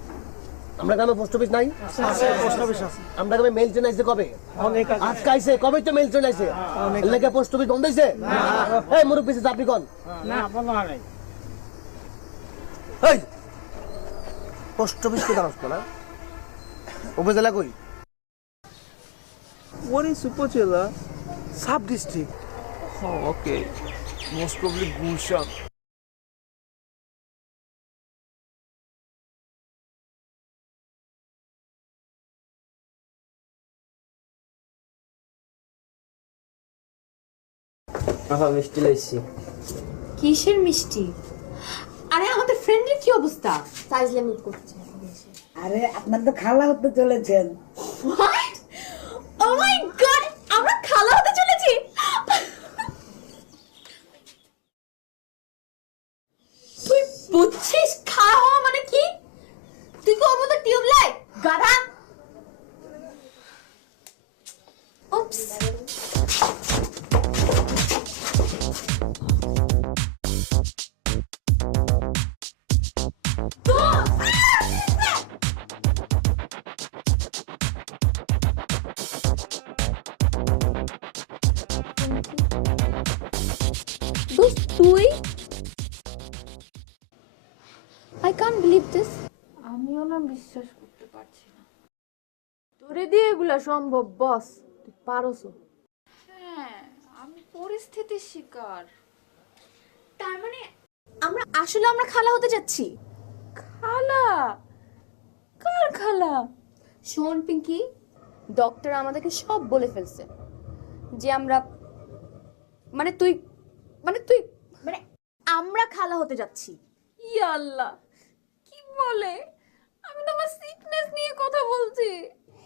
আমরা গ্রামে পোস্ট অফিস নাই? পোস্ট অফিস আছে। আমরা গ্রামে মেল ট্রেন আইছে কবে? অনেক আজকে আইছে। কবে তো মেল ট্রেন আইছে? এলাকা পোস্ট অফিস বন্ধ হইছে? এই মুরব্বি আপনি কোন? না বন্ধ হয় নাই। এই পোস্ট অফিস কোথায় আসতো না? উপজেলা কই? What is উপজেলা? Sub district. Oh, okay. Most probably Gulshan. মিষ্টি লাইছি। কিসের মিষ্টি? আরে আমাদের ফ্রেন্ডের কি অবস্থা? সাইজলামি করছে। আরে আপনার তো খালা হতে চলেছেন। হোয়াট? ও মাই গড, আমরা খালা হতে চলেছি। তুই বুঝছিস খাওয়া হওয়া মানে কি? তুই কি ওর মতো টিউবলাইট গাধা? উপস। তুই? I can't believe this. আমিও না বিশ্বাস করতে পারছি না। তোরে দিয়ে এগুলা সম্ভব বস? তুই পারোসো। হ্যাঁ, আমি পরিস্থিতির শিকার। তার মানে আমরা খালা হতে যাচ্ছি। খালা? কার খালা? শোন পিঙ্কি, ডক্টর আমাদেরকে সব বলে ফেলছে যে আমরা তুই আমরা খালা হতে যাচ্ছি। ইয়া আল্লাহ, কি বলে? আমি তো আমার সিকনেস নিয়ে কথা বলছি।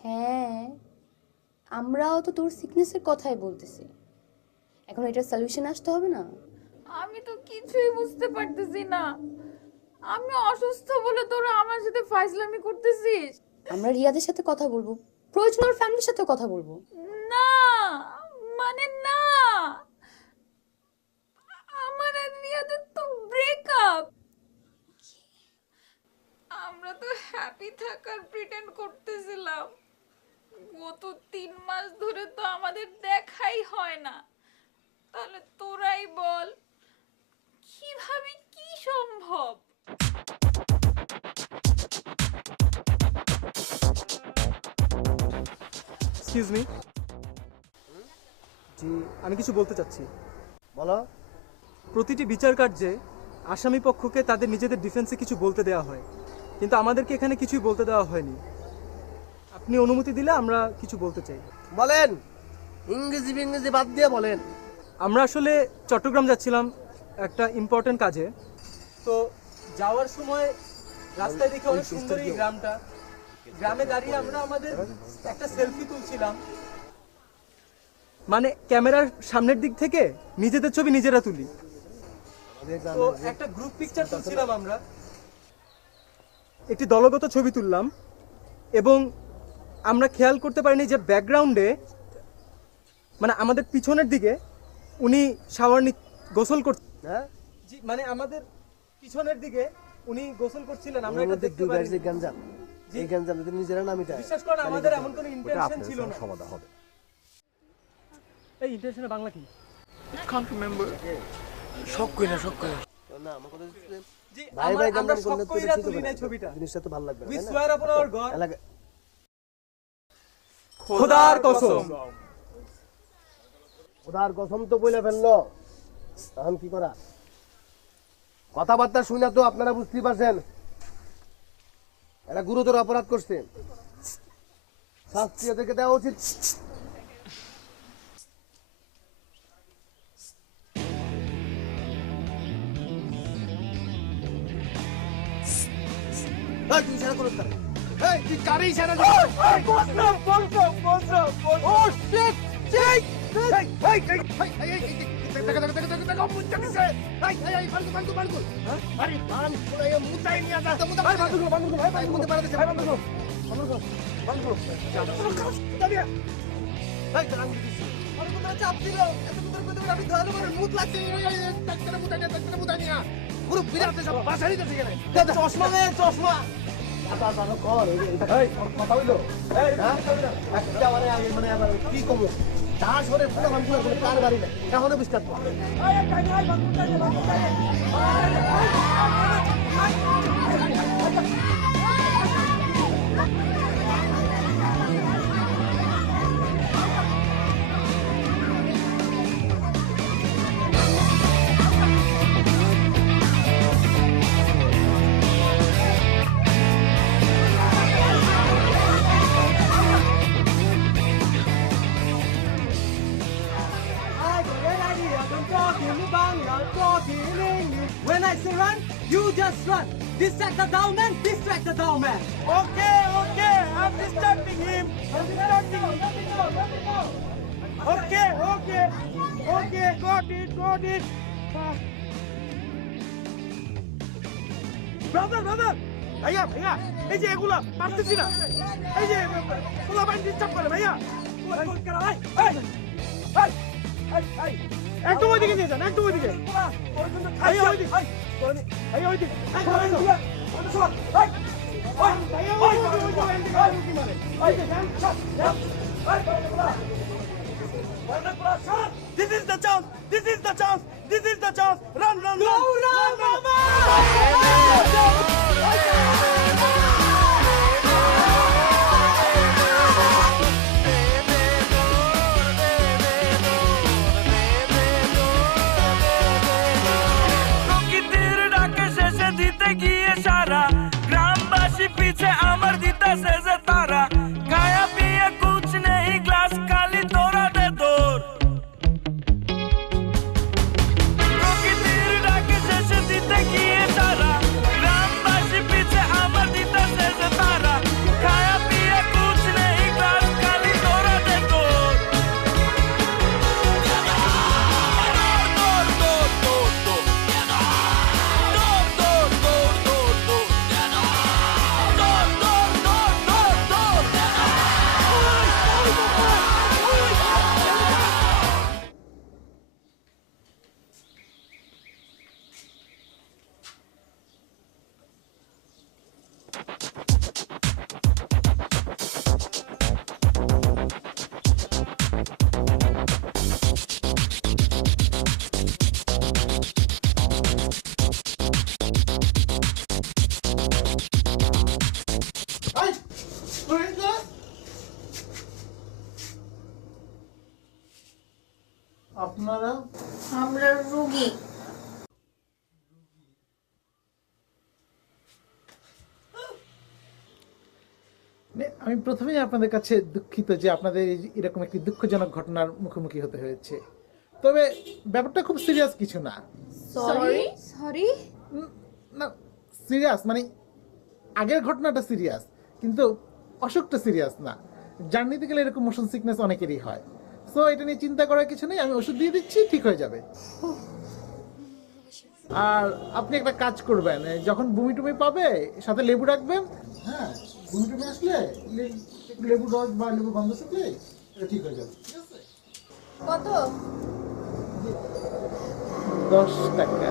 হ্যাঁ, আমরাও তো তোর সিকনেসের কথাই বলতেছি। এখন এটার সলিউশন আসতে হবে না? আমি তো কিছুই বুঝতে পারতেছি না। আমি অসুস্থ বলে তোরা আমার সাথে ফাইজলামি করতেছিস? আমরা রিয়াদের সাথে কথা বলবো, প্রয়োজন ওর ফ্যামিলির সাথে কথা বলবো। না মানে না, আমার আর রিয়াদের তো ব্রেকআপ। আমরা তো হ্যাপি থাকার প্রিটেন্ড করতেছিলাম। গত 3 মাস ধরে তো আমাদের দেখাই হয় না। তাহলে তোরাই বল কিভাবে কি সম্ভব? Excuse me. জি, আমি কিছু বলতে চাচ্ছি। বলো। প্রতিটি বিচার কার্যে আসামি পক্ষকে তাদের নিজেদের ডিফেন্সে কিছু বলতে দেওয়া হয়, কিন্তু আমাদেরকে এখানে কিছুই বলতে দেওয়া হয়নি। আপনি অনুমতি দিলে আমরা কিছু বলতে চাই। বলেন, ইংরেজি বাদ দিয়ে বলেন। আমরা আসলে চট্টগ্রাম যাচ্ছিলাম একটা ইম্পর্টেন্ট কাজে। তো যাওয়ার সময় রাস্তায় দেখে অনেক সুন্দর এই গ্রামটা। গ্রামে দাঁড়িয়ে আমরা আমাদের একটা সেলফি তুলছিলাম, মানে ক্যামেরার সামনের দিক থেকে নিজেদের ছবি নিজেরা তুলি। তো একটা গ্রুপ পিকচার তুলছিলাম আমরা, একটি দলগত ছবি তুললাম এবং আমরা খেয়াল করতে পারিনি যে ব্যাকগ্রাউন্ডে মানে আমাদের পিছনের দিকে উনি গোসল করছেন। হ্যাঁ জি, মানে আমাদের পিছনের দিকে উনি গোসল করছিলেন। আমরা এটা দেখতে পারি। গঞ্জাম, এই গঞ্জাম যদি নিজেরা নামিটা বিশ্বাস করেন আমাদের এমন কোনো ইন্টেনশন ছিল না। সমাধান হবে। এই ইন্টেনশনের বাংলা কি? Kant remember. শক কই না না, আমার কথা হচ্ছে জি, ভাই ভাই আমরা গঞ্জাম শক করলে তো কইরা ঠিক তুলি হবে নাই না। ছবিটা। জিনিসটা তো ভালো লাগবে উই তাই না? সোয়ার আপন আওয়ার গড, এলাকা খোদার কসম। খোদার কসম তো বলে ফেললো, এখন কি করা? কথাবার্তা শুনে তো আপনারা বুঝতেই পারছেন এটা গুরুতর অপরাধ করছে, শাস্তি থেকে দেওয়া উচিত। এই, তুই ইশারা করছ কেন? এই, তুই কারে ইশারা দিছিস? Oh, shit! Jake! Hey, দেখা, মুদ্রা দিছে। এই, বান্ধু। আরে, বান্ধু, এই মুদ্রাই নিয়ে যা। ভাই, বান্ধু, ভাই, মুদ্রা পাড়া দিছে, ভাই, বান্ধু। দাঁড়িয়ে। এই, তোর আঙুল দিছিস। আরে, মুদ্রা চাপ দিল। এত মুদ্রা কইতে পারে, আমি ধরে মারে মুদ লাগছে। ডাক্তারে মুদ্রা নিয়া। পুরো বিরাট সব বাসারই কাছে গেলে। চশমা নে, চশমা। কথা হইলো একটা মানে আবার কি কমো দাস হলে পুরো মানুষ কার বাড়ি নেই এখনো বিশ্বাস When I say run, you just run. Distract the down man, distract the down man. Okay, I'm distracting him. Okay, got it. Brother, ভাইয়া, এই যে এগুলা পারতেছি না, এই যে পোলা বাইন ডিস্টার্ব করে ভাইয়া। একটু ওইদিকে নিয়ে যান, একটু ওইদিকে। This is the chance. Run, mama! দিতে গিয়ে সারা গ্রামবাসী পিছে আমার দিতেছে যে তারা খায়া পিয়ে কুছ নেই গ্লাস খালি তোরা দে দৌড় প্রকৃতির ডাকে শেষে দিতে গিয়ে সারা গ্রামবাসী পিছে আমার দিতেছে যে তারা খায়া পিয়ে কুছ নেই গ্লাস খালি তোরা দে দৌড় আপনারা? আমরা রোগী। আমি প্রথমেই আপনাদের কাছে দুঃখিত যে আপনাদের এরকম একটি দুঃখজনক ঘটনার মুখোমুখি হতে হয়েছে। তবে ব্যাপারটা খুব সিরিয়াস কিছু না। সরি সরি না, সিরিয়াস মানে আগের ঘটনাটা সিরিয়াস, কিন্তু অসুখটা সিরিয়াস না। জার্নিতে গেলে এরকম মোশন সিকনেস অনেকেরই হয়। সো এটা নিয়ে চিন্তা করার কিছু নেই, আমি ওষুধ দিয়ে দিচ্ছি, ঠিক হয়ে যাবে। আর আপনি একটা কাজ করবেন, যখন বমি টুমি পাবে সাথে লেবু রাখবেন। হ্যাঁ, বমি টুমি আসলে একটু লেবু রস বা লেবু গন্ধ থাকলে এটা ঠিক হয়ে যাবে। ঠিক আছে? কত? 10 টাকা।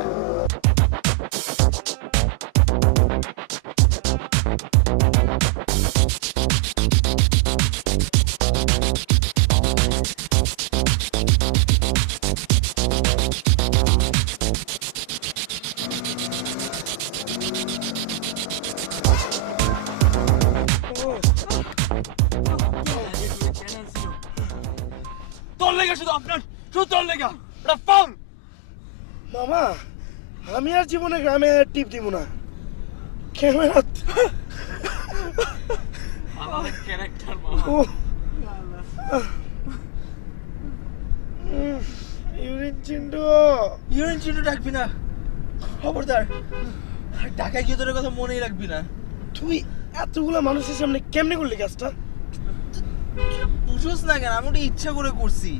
তোর লেগে শুধু আপনার, শুধু তোর লেগে এটা ফাউল। মামা, আমি আর জীবনে গ্রামে টিপ দিব না। Camera character urine Chintu, urine Chintu ডাকবি না, খবরদার। ঢাকায় গিয়ে তোর কথা মনেই রাখবি না। তুই এতগুলো মানুষের সামনে কেমনে করলি কাজটা? বুঝোস না কেন? আমি ওটা ইচ্ছা করে করছি,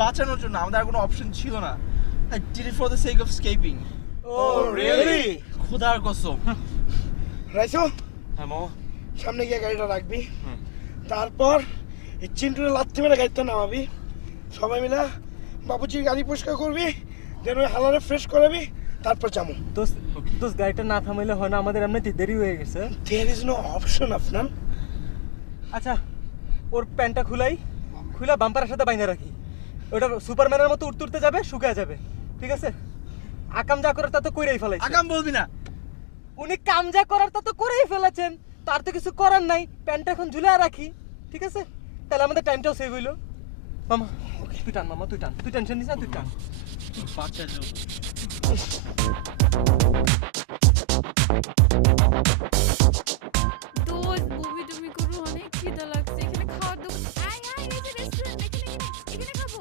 বাঁচানোর জন্য। আমাদের আর কোনো অপশন ছিল না। I did it for the sake of escaping. Oh, really? খোদার কসম। রাইসো, হ্যাঁ মামা, সামনে গিয়ে গাড়িটা রাখবি, তারপর এই চিন্টুরে লাথি মেরে গাড়িতে নামাবি, সবাই মিলে বাবুজির গাড়ি পরিষ্কার করবি, দেন ওই হালারে ফ্রেশ করাবি, তারপর যাবো। দোস্ত গাড়িটা না থামাইলে হয় না, আমাদের এমনিতে দেরি হয়ে গেছে। There is no option, Afnan. আচ্ছা, ওর প্যান্টটা খুলা বাম্পারের সাথে বাইন্ধা রাখি। ওটা সুপারম্যানের মতো উঠতে উঠতে যাবে, শুকায় যাবে। ঠিক আছে? আকাম যা করার তা তো কইরাই ফেলাইছে। আকাম বলবি না। উনি কাম যা করার তা তো করেই ফেলেছেন, তার তো কিছু করার নাই। প্যান্টটা এখন ঝুলে রাখি, ঠিক আছে? তাহলে আমাদের টাইমটাও সেভ হইলো। মামা তুই টান, মামা তুই টান, তুই টেনশন নিস না, তুই টান। বাচ্চা যাও। দোস্ত মুভি তুমি করো, অনেক খিদা লাগছে। এখানে খাওয়ার দোকান, আয় আয়, এই যে রেস্টুরেন্ট, এখানে খাবো।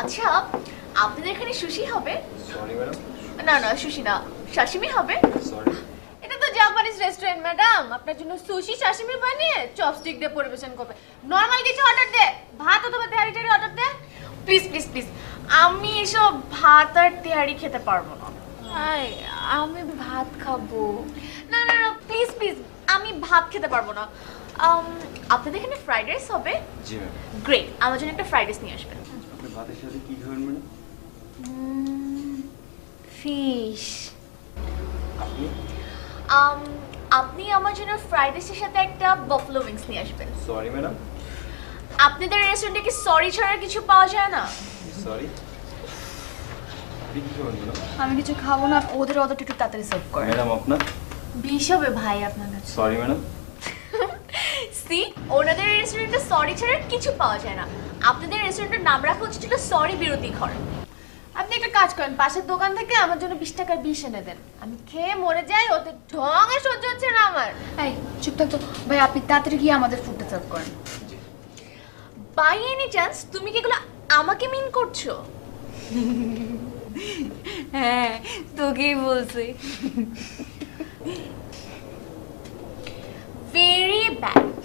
আচ্ছা, আপনাদের এখানে সুশি হবে? Sorry madam. না না, সুশি না, সাশিমি হবে। সরি। এটা তো জাপানিজ রেস্টুরেন্ট ম্যাডাম, আপনার জন্য সুশি সাশিমি বানিয়ে চপস্টিক দিয়ে পরিবেশন করবে। নরমাল কিছু অর্ডার দে, ভাত অথবা তেহারি টেহারি অর্ডার দে। প্লিজ প্লিজ প্লিজ, আমি এসব ভাত আর তেহারি খেতে পারবো না। আমি ভাত খাবো। না না না, প্লিজ প্লিজ, আমি ভাত খেতে পারবো না। আপনাদের এখানে ফ্রাইড রাইস হবে? জি ম্যাম। গ্রেট, আমার জন্য একটা ফ্রাইড রাইস নিয়ে আসবেন। আপনি ভাতের সাথে কি খাবেন ম্যাডাম? ফিশ। আপনি? আপনি আমার জন্য ফ্রাইড রাইসের সাথে একটা বাফলো উইংস নিয়ে আসবেন। Sorry madam. আপনাদের রেস্টুরেন্টে কি সরি ছাড়া কিছু পাওয়া যায় না? সরি। আপনি কি খাবেন ম্যাডাম? আমি কিছু খাবো না, ওদের অর্ডারটা একটু তাড়াতাড়ি সার্ভ করেন। ম্যাডাম আপনার? বিশ হবে ভাই আপনার কাছে। Sorry madam. সি, ওনাদের রেস্টুরেন্টে সরি ছাড়া কিছু পাওয়া যায় না। আপনাদের রেস্টুরেন্টের নাম রাখা হচ্ছে সরি বিরতি ঘর। আপনি একটা কাজ করেন, পাশের দোকান থেকে আমার জন্য 20 টাকার বিষ এনে দেন। আমি খেয়ে মরে যাই, ওদের ঢঙে সহ্য হচ্ছে না আমার। এই চুপ থাক তো ভাই, আপনি তাড়াতাড়ি গিয়ে আমাদের ফুডটা সার্ভ করেন। বাই এনি চান্স তুমি কি এগুলো আমাকে মিন করছো? হ্যাঁ, তোকেই বলছি। Very bad.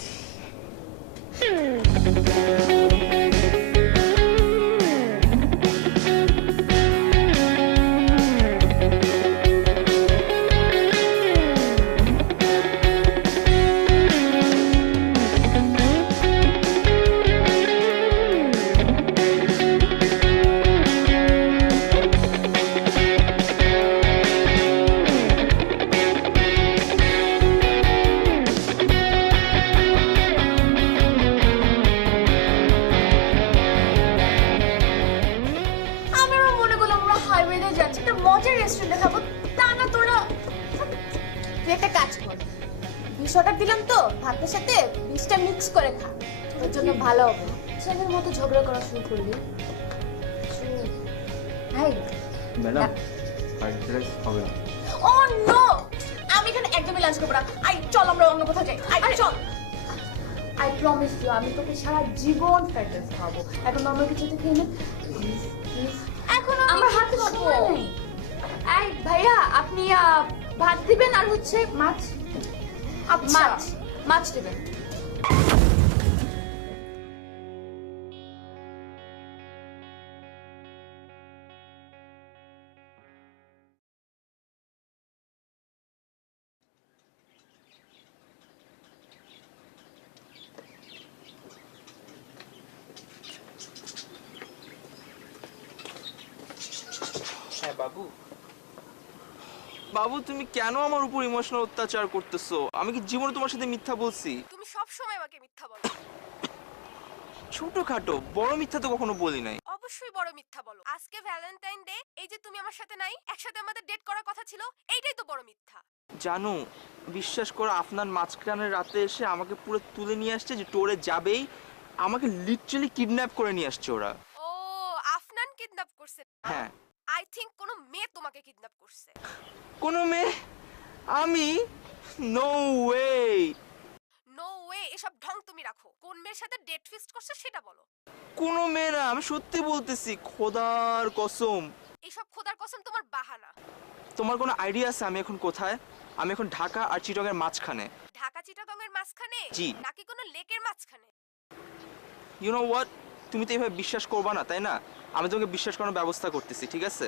একটা কাজ কর, 20 অর্ডার দিলাম তো ভাতের সাথে মিক্সটা মিক্স করে খা, তোর জন্য ভালো হবে। ছেলের মতো ঝগড়া করা শুরু করলি। হাই ম্যাডাম ফ্রাইড রাইস হবে না। ও নো, আমি এখানে একদমই লাঞ্চ করব না। আই চল আমরা অন্য কোথাও যাই। আই চল। আই প্রমিস ইউ, আমি তোকে সারা জীবন ফ্রাইড রাইস খাওয়াবো। এখন নরমাল কিছু খেয়ে নে প্লিজ প্লিজ। এখন আমার হাতে সময় নেই। এই ভাইয়া আপনি ভাত দিবেন আর হচ্ছে মাছ মাছ মাছ দিবেন। হ্যাঁ বাবু। বাবু তুমি কেন আমার উপর ইমোশনাল অত্যাচার করতেছো? আমি কি জীবনে তোমার সাথে মিথ্যা বলছি? তুমি সব সময় আমাকে মিথ্যা বলো। ছোটখাটো, বড় মিথ্যা তো কখনো বলি নাই। অবশ্যই বড় মিথ্যা বলো। আজকে ভ্যালেন্টাইন ডে, এই যে তুমি আমার সাথে নাই, একসাথে আমাদের ডেট করার কথা ছিল, এইটাই তো বড় মিথ্যা। জানো, বিশ্বাস করো, আপনার মাঝখানের রাতে এসে আমাকে পুরো তুলে নিয়ে আসছে যে টোরে যাবেই, আমাকে লিটারালি কিডন্যাপ করে নিয়ে আসছে ওরা। ও আফনান কিডন্যাপ করছে? হ্যাঁ। আই থিংক কোনো মেয়ে তোমাকে কিডন্যাপ করছে। কোনো মেয়ে? আমি? No way. নো ওয়ে, এসব ঢং তুমি রাখো। কোন মেয়ের সাথে ডেট ফিক্সড করছো সেটা বলো। কোনো মেয়ে না, আমি সত্যি বলতেছি, খোদার কসম। এসব খোদার কসম তোমার বাহানা। তোমার কোনো আইডিয়া আছে আমি এখন কোথায়? আমি এখন ঢাকা আর চিটাগংয়ের মাঝখানে। ঢাকা চিটাগংয়ের মাঝখানে? জি। নাকি কোনো লেকের মাঝখানে? ইউ নো হোয়াট, তুমি তো এইভাবে বিশ্বাস করবা না, তাই না? আমি তোমাকে বিশ্বাস করার ব্যবস্থা করতেছি, ঠিক আছে?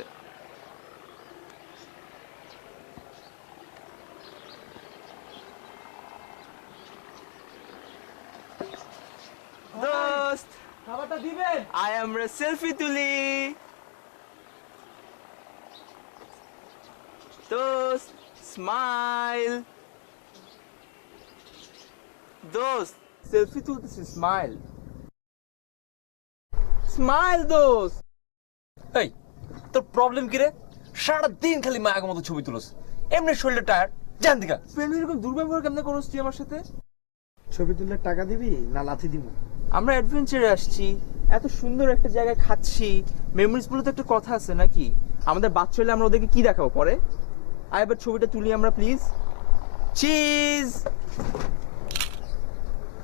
দোস্ত খাবারটা দিবেন? আই এম সেলফি তুলি। দোস্ত স্মাইল। দোস্ত সেলফি তুলতেছি, স্মাইল স্মাইল। দোস্ত এই তোর প্রবলেম কি রে? সারা দিন খালি মায়ের মতো ছবি তুলস, এমনি শরীরটা টায়ার্ড, জান দিকা। ফ্রেন্ড এরকম দুর্ব্যবহার কেমনে করছিস তুই আমার সাথে? ছবি তুললে টাকা দিবি না লাথি দিব? আমরা অ্যাডভেঞ্চারে আসছি, এত সুন্দর একটা জায়গায় খাচ্ছি, মেমোরিজ বলে তো একটা কথা আছে নাকি? আমাদের বাচ্চা হলে আমরা ওদেরকে কি দেখাবো পরে? আয় এবার ছবিটা তুলি আমরা please. Cheese.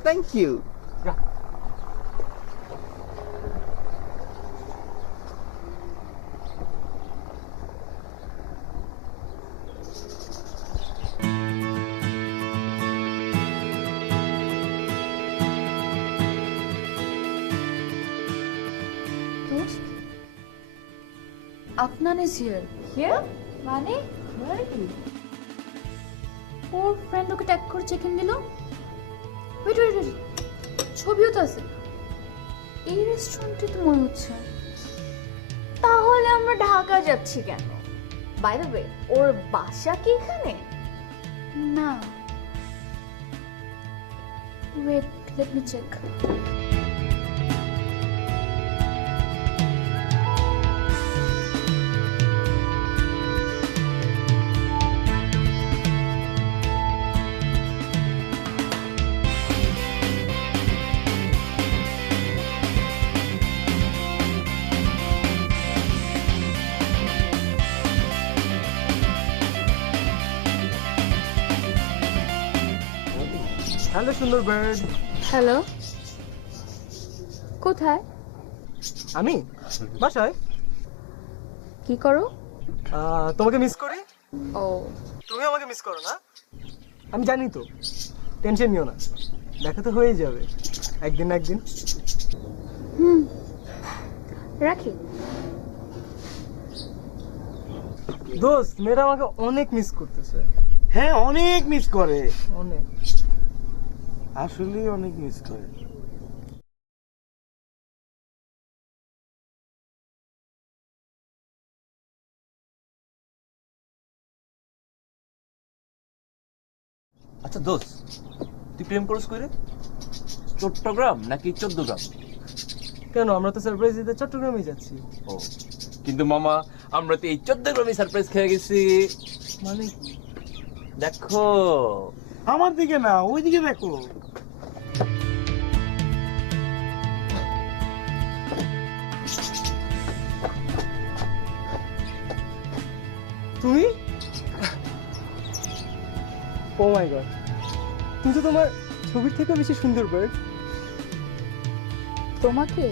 Thank you. Afnan is here. Here? মানে Where are you? ওর ফ্রেন্ড ওকে ট্যাগ করে চেক ইন দিল। ওয়েট ওয়েট ওয়েট, ছবিও তো আছে। এই রেস্টুরেন্টে তো মনে হচ্ছে। তাহলে আমরা ঢাকা যাচ্ছি কেন? বাই দ্য ওয়ে, ওর বাসা কি এখানে? না, wait let me check. Hello সুন্দর বার্ড। হ্যালো, কোথায়? আমি বাসায়। কি করো? তোমাকে মিস করি। ও, তুমি আমাকে মিস করো না? আমি জানি তো, টেনশন নিও না, দেখা তো হয়ে যাবে একদিন না একদিন। রাখি। দোস্ত, মেয়েরা আমাকে অনেক মিস করতেছে। হ্যাঁ, অনেক মিস করে, অনেক, আসলেই অনেক মিস করে। আচ্ছা দোস্ত, তুই প্রেম করস কইরে? চট্টগ্রাম নাকি 14 গ্রাম? কেন, আমরা তো সারপ্রাইজ দিতে চট্টগ্রামে যাচ্ছি। ও, কিন্তু মামা আমরা তো এই 14 গ্রামে সারপ্রাইজ খেয়ে গেছি। মানে কি? দেখো আমার দিকে না, ওই দিকে দেখো। তুমি? ও মাই গড, তুমি তো তোমার ছবির থেকে বেশি সুন্দর বার্ড। তোমাকে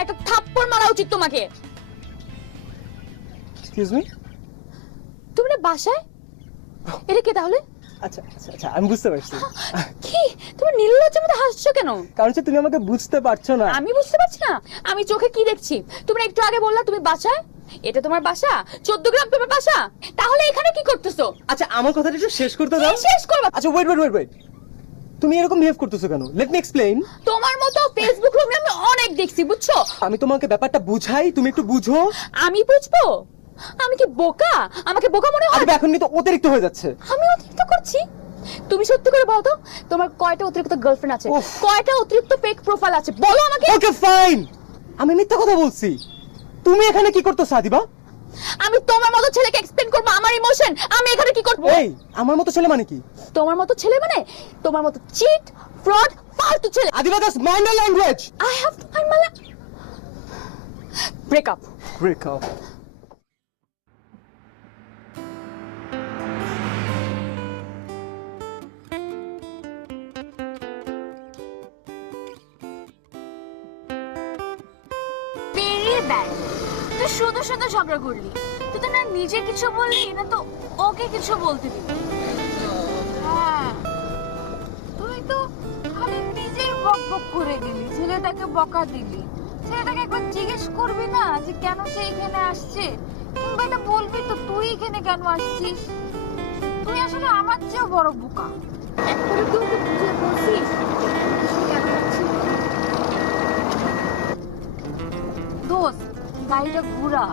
একটা থাপ্পড় মারা উচিত তোমাকে। এক্সকিউজ মি, তুমি না বাসায়? এটা কে তাহলে? আচ্ছা আচ্ছা আচ্ছা, আমি বুঝতে পারছি। কি তুমি নির্লজ্জের মধ্যে হাসছো কেন? কারণ হচ্ছে তুমি আমাকে বুঝতে পারছো না। আমি বুঝতে পারছি না? আমি চোখে কি দেখছি? তুমি একটু আগে বললা তুমি বাসায়। এটা তোমার বাসা? 14 গ্রাম তোমার বাসা? তাহলে এখানে কি করতেছো? আচ্ছা আমার কথাটা একটু শেষ করতে দাও। শেষ করবা? আচ্ছা ওয়েট ওয়েট ওয়েট ওয়েট, তুমি এরকম বিহেভ করতেছো কেন? Let me explain. তোমার মতো ফেসবুক রুমে আমি অনেক দেখছি, বুঝছো? আমি তোমাকে ব্যাপারটা বুঝাই, তুমি একটু বুঝো। আমি বুঝবো? আমি কি বোকা? আমাকে বোকা মনে হয়? আরে এখন কিন্তু অতিরিক্ত হয়ে যাচ্ছে। আমি অতিরিক্ত করছি? তুমি সত্যি করে বলো তো, তোমার কয়টা অতিরিক্ত গার্লফ্রেন্ড আছে? কয়টা অতিরিক্ত ফেক প্রোফাইল আছে বলো আমাকে। ওকে ফাইন, আমি মিথ্যা কথা বলছি। তুমি এখানে কি করতেছ আদিবা? আমি তোমার মতো ছেলেকে এক্সপ্লেইন করব আমার ইমোশন। আমি এখানে কি করব? এই আমার মতো ছেলে মানে কি? তোমার মতো ছেলে মানে তোমার মতো চিট, ফ্রড, ফালতু ছেলে। Adiba, just mind my language. I have to mind my break up. Break up? Very bad. তুই শুধু শুধু ঝগড়া করলি। তুই তো না নিজে কিছু বললি না তো ওকে কিছু বলতে দিবি। হ্যাঁ, তুই তো খালি নিজেই বক বক করে গেলি, ছেলেটাকে বকা দিলি। ছেলেটাকে একবার জিজ্ঞেস করবি না যে কেন সে এখানে আসছে, কিংবা এটা বলবি তো তুই এখানে কেন আসছিস। তুই আসলে আমার চেয়েও বড় বোকা। একবারে তুই ওকে বুঝিয়ে বলছিস কেন যাচ্ছিস? দোস্ত, গাড়িটা ঘুরা।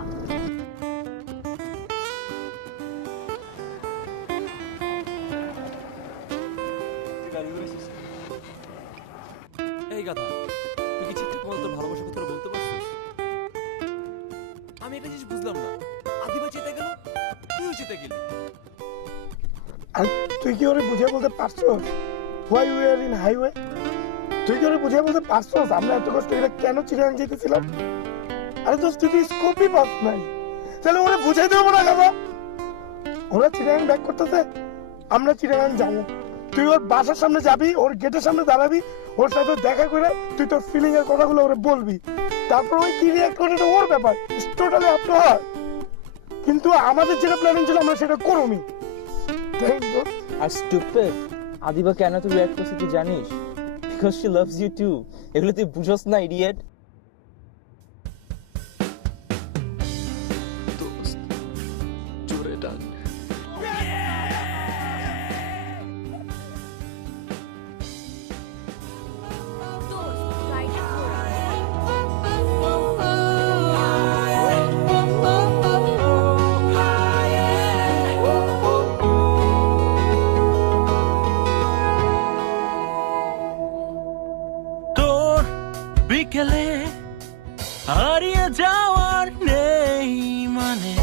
এই গাধা, তুই কি ঠিকঠাক মতো তোর ভালোবাসার কথা বলতে পারছিস? আমি একটা জিনিস বুঝলাম না, আদিবা চেতে গেল, তুইও চেতে গেলি। আর তুই কি ওরে বুঝিয়ে বলতে পারছো why we are in highway? তুই কি ওরে বুঝিয়ে বলতে পারছো আমরা এত কষ্ট করে কেন চিরাং যেতেছিলাম? আরে দোস্ত, তুই স্কোপই পাস নাই, তাহলে ওরে বুঝাই দেবো না কেন? ওরা চিরাং ব্যাক করতেছে, আমরা চিরাং যাবো। তুই ওর বাসার সামনে যাবি, ওর গেটের সামনে দাঁড়াবি, ওর সাথে দেখা করে তুই তোর ফিলিং এর কথাগুলো ওরে বলবি। তারপর ওই কি রিয়াক্ট করে এটা ওর ব্যাপার, টোটালি আপ টু হার। কিন্তু আমাদের যেটা প্ল্যানিং ছিল আমরা সেটা করবি। আর স্টুপিড, আদিবা কেন তুই রিঅ্যাক্ট করছিস তুই জানিস? Because she loves you too. এগুলো তুই বুঝছ না, ইডিয়েট। জোরে ডাক। তোর বিকেলে হারিয়ে যাওয়ার নেই মানে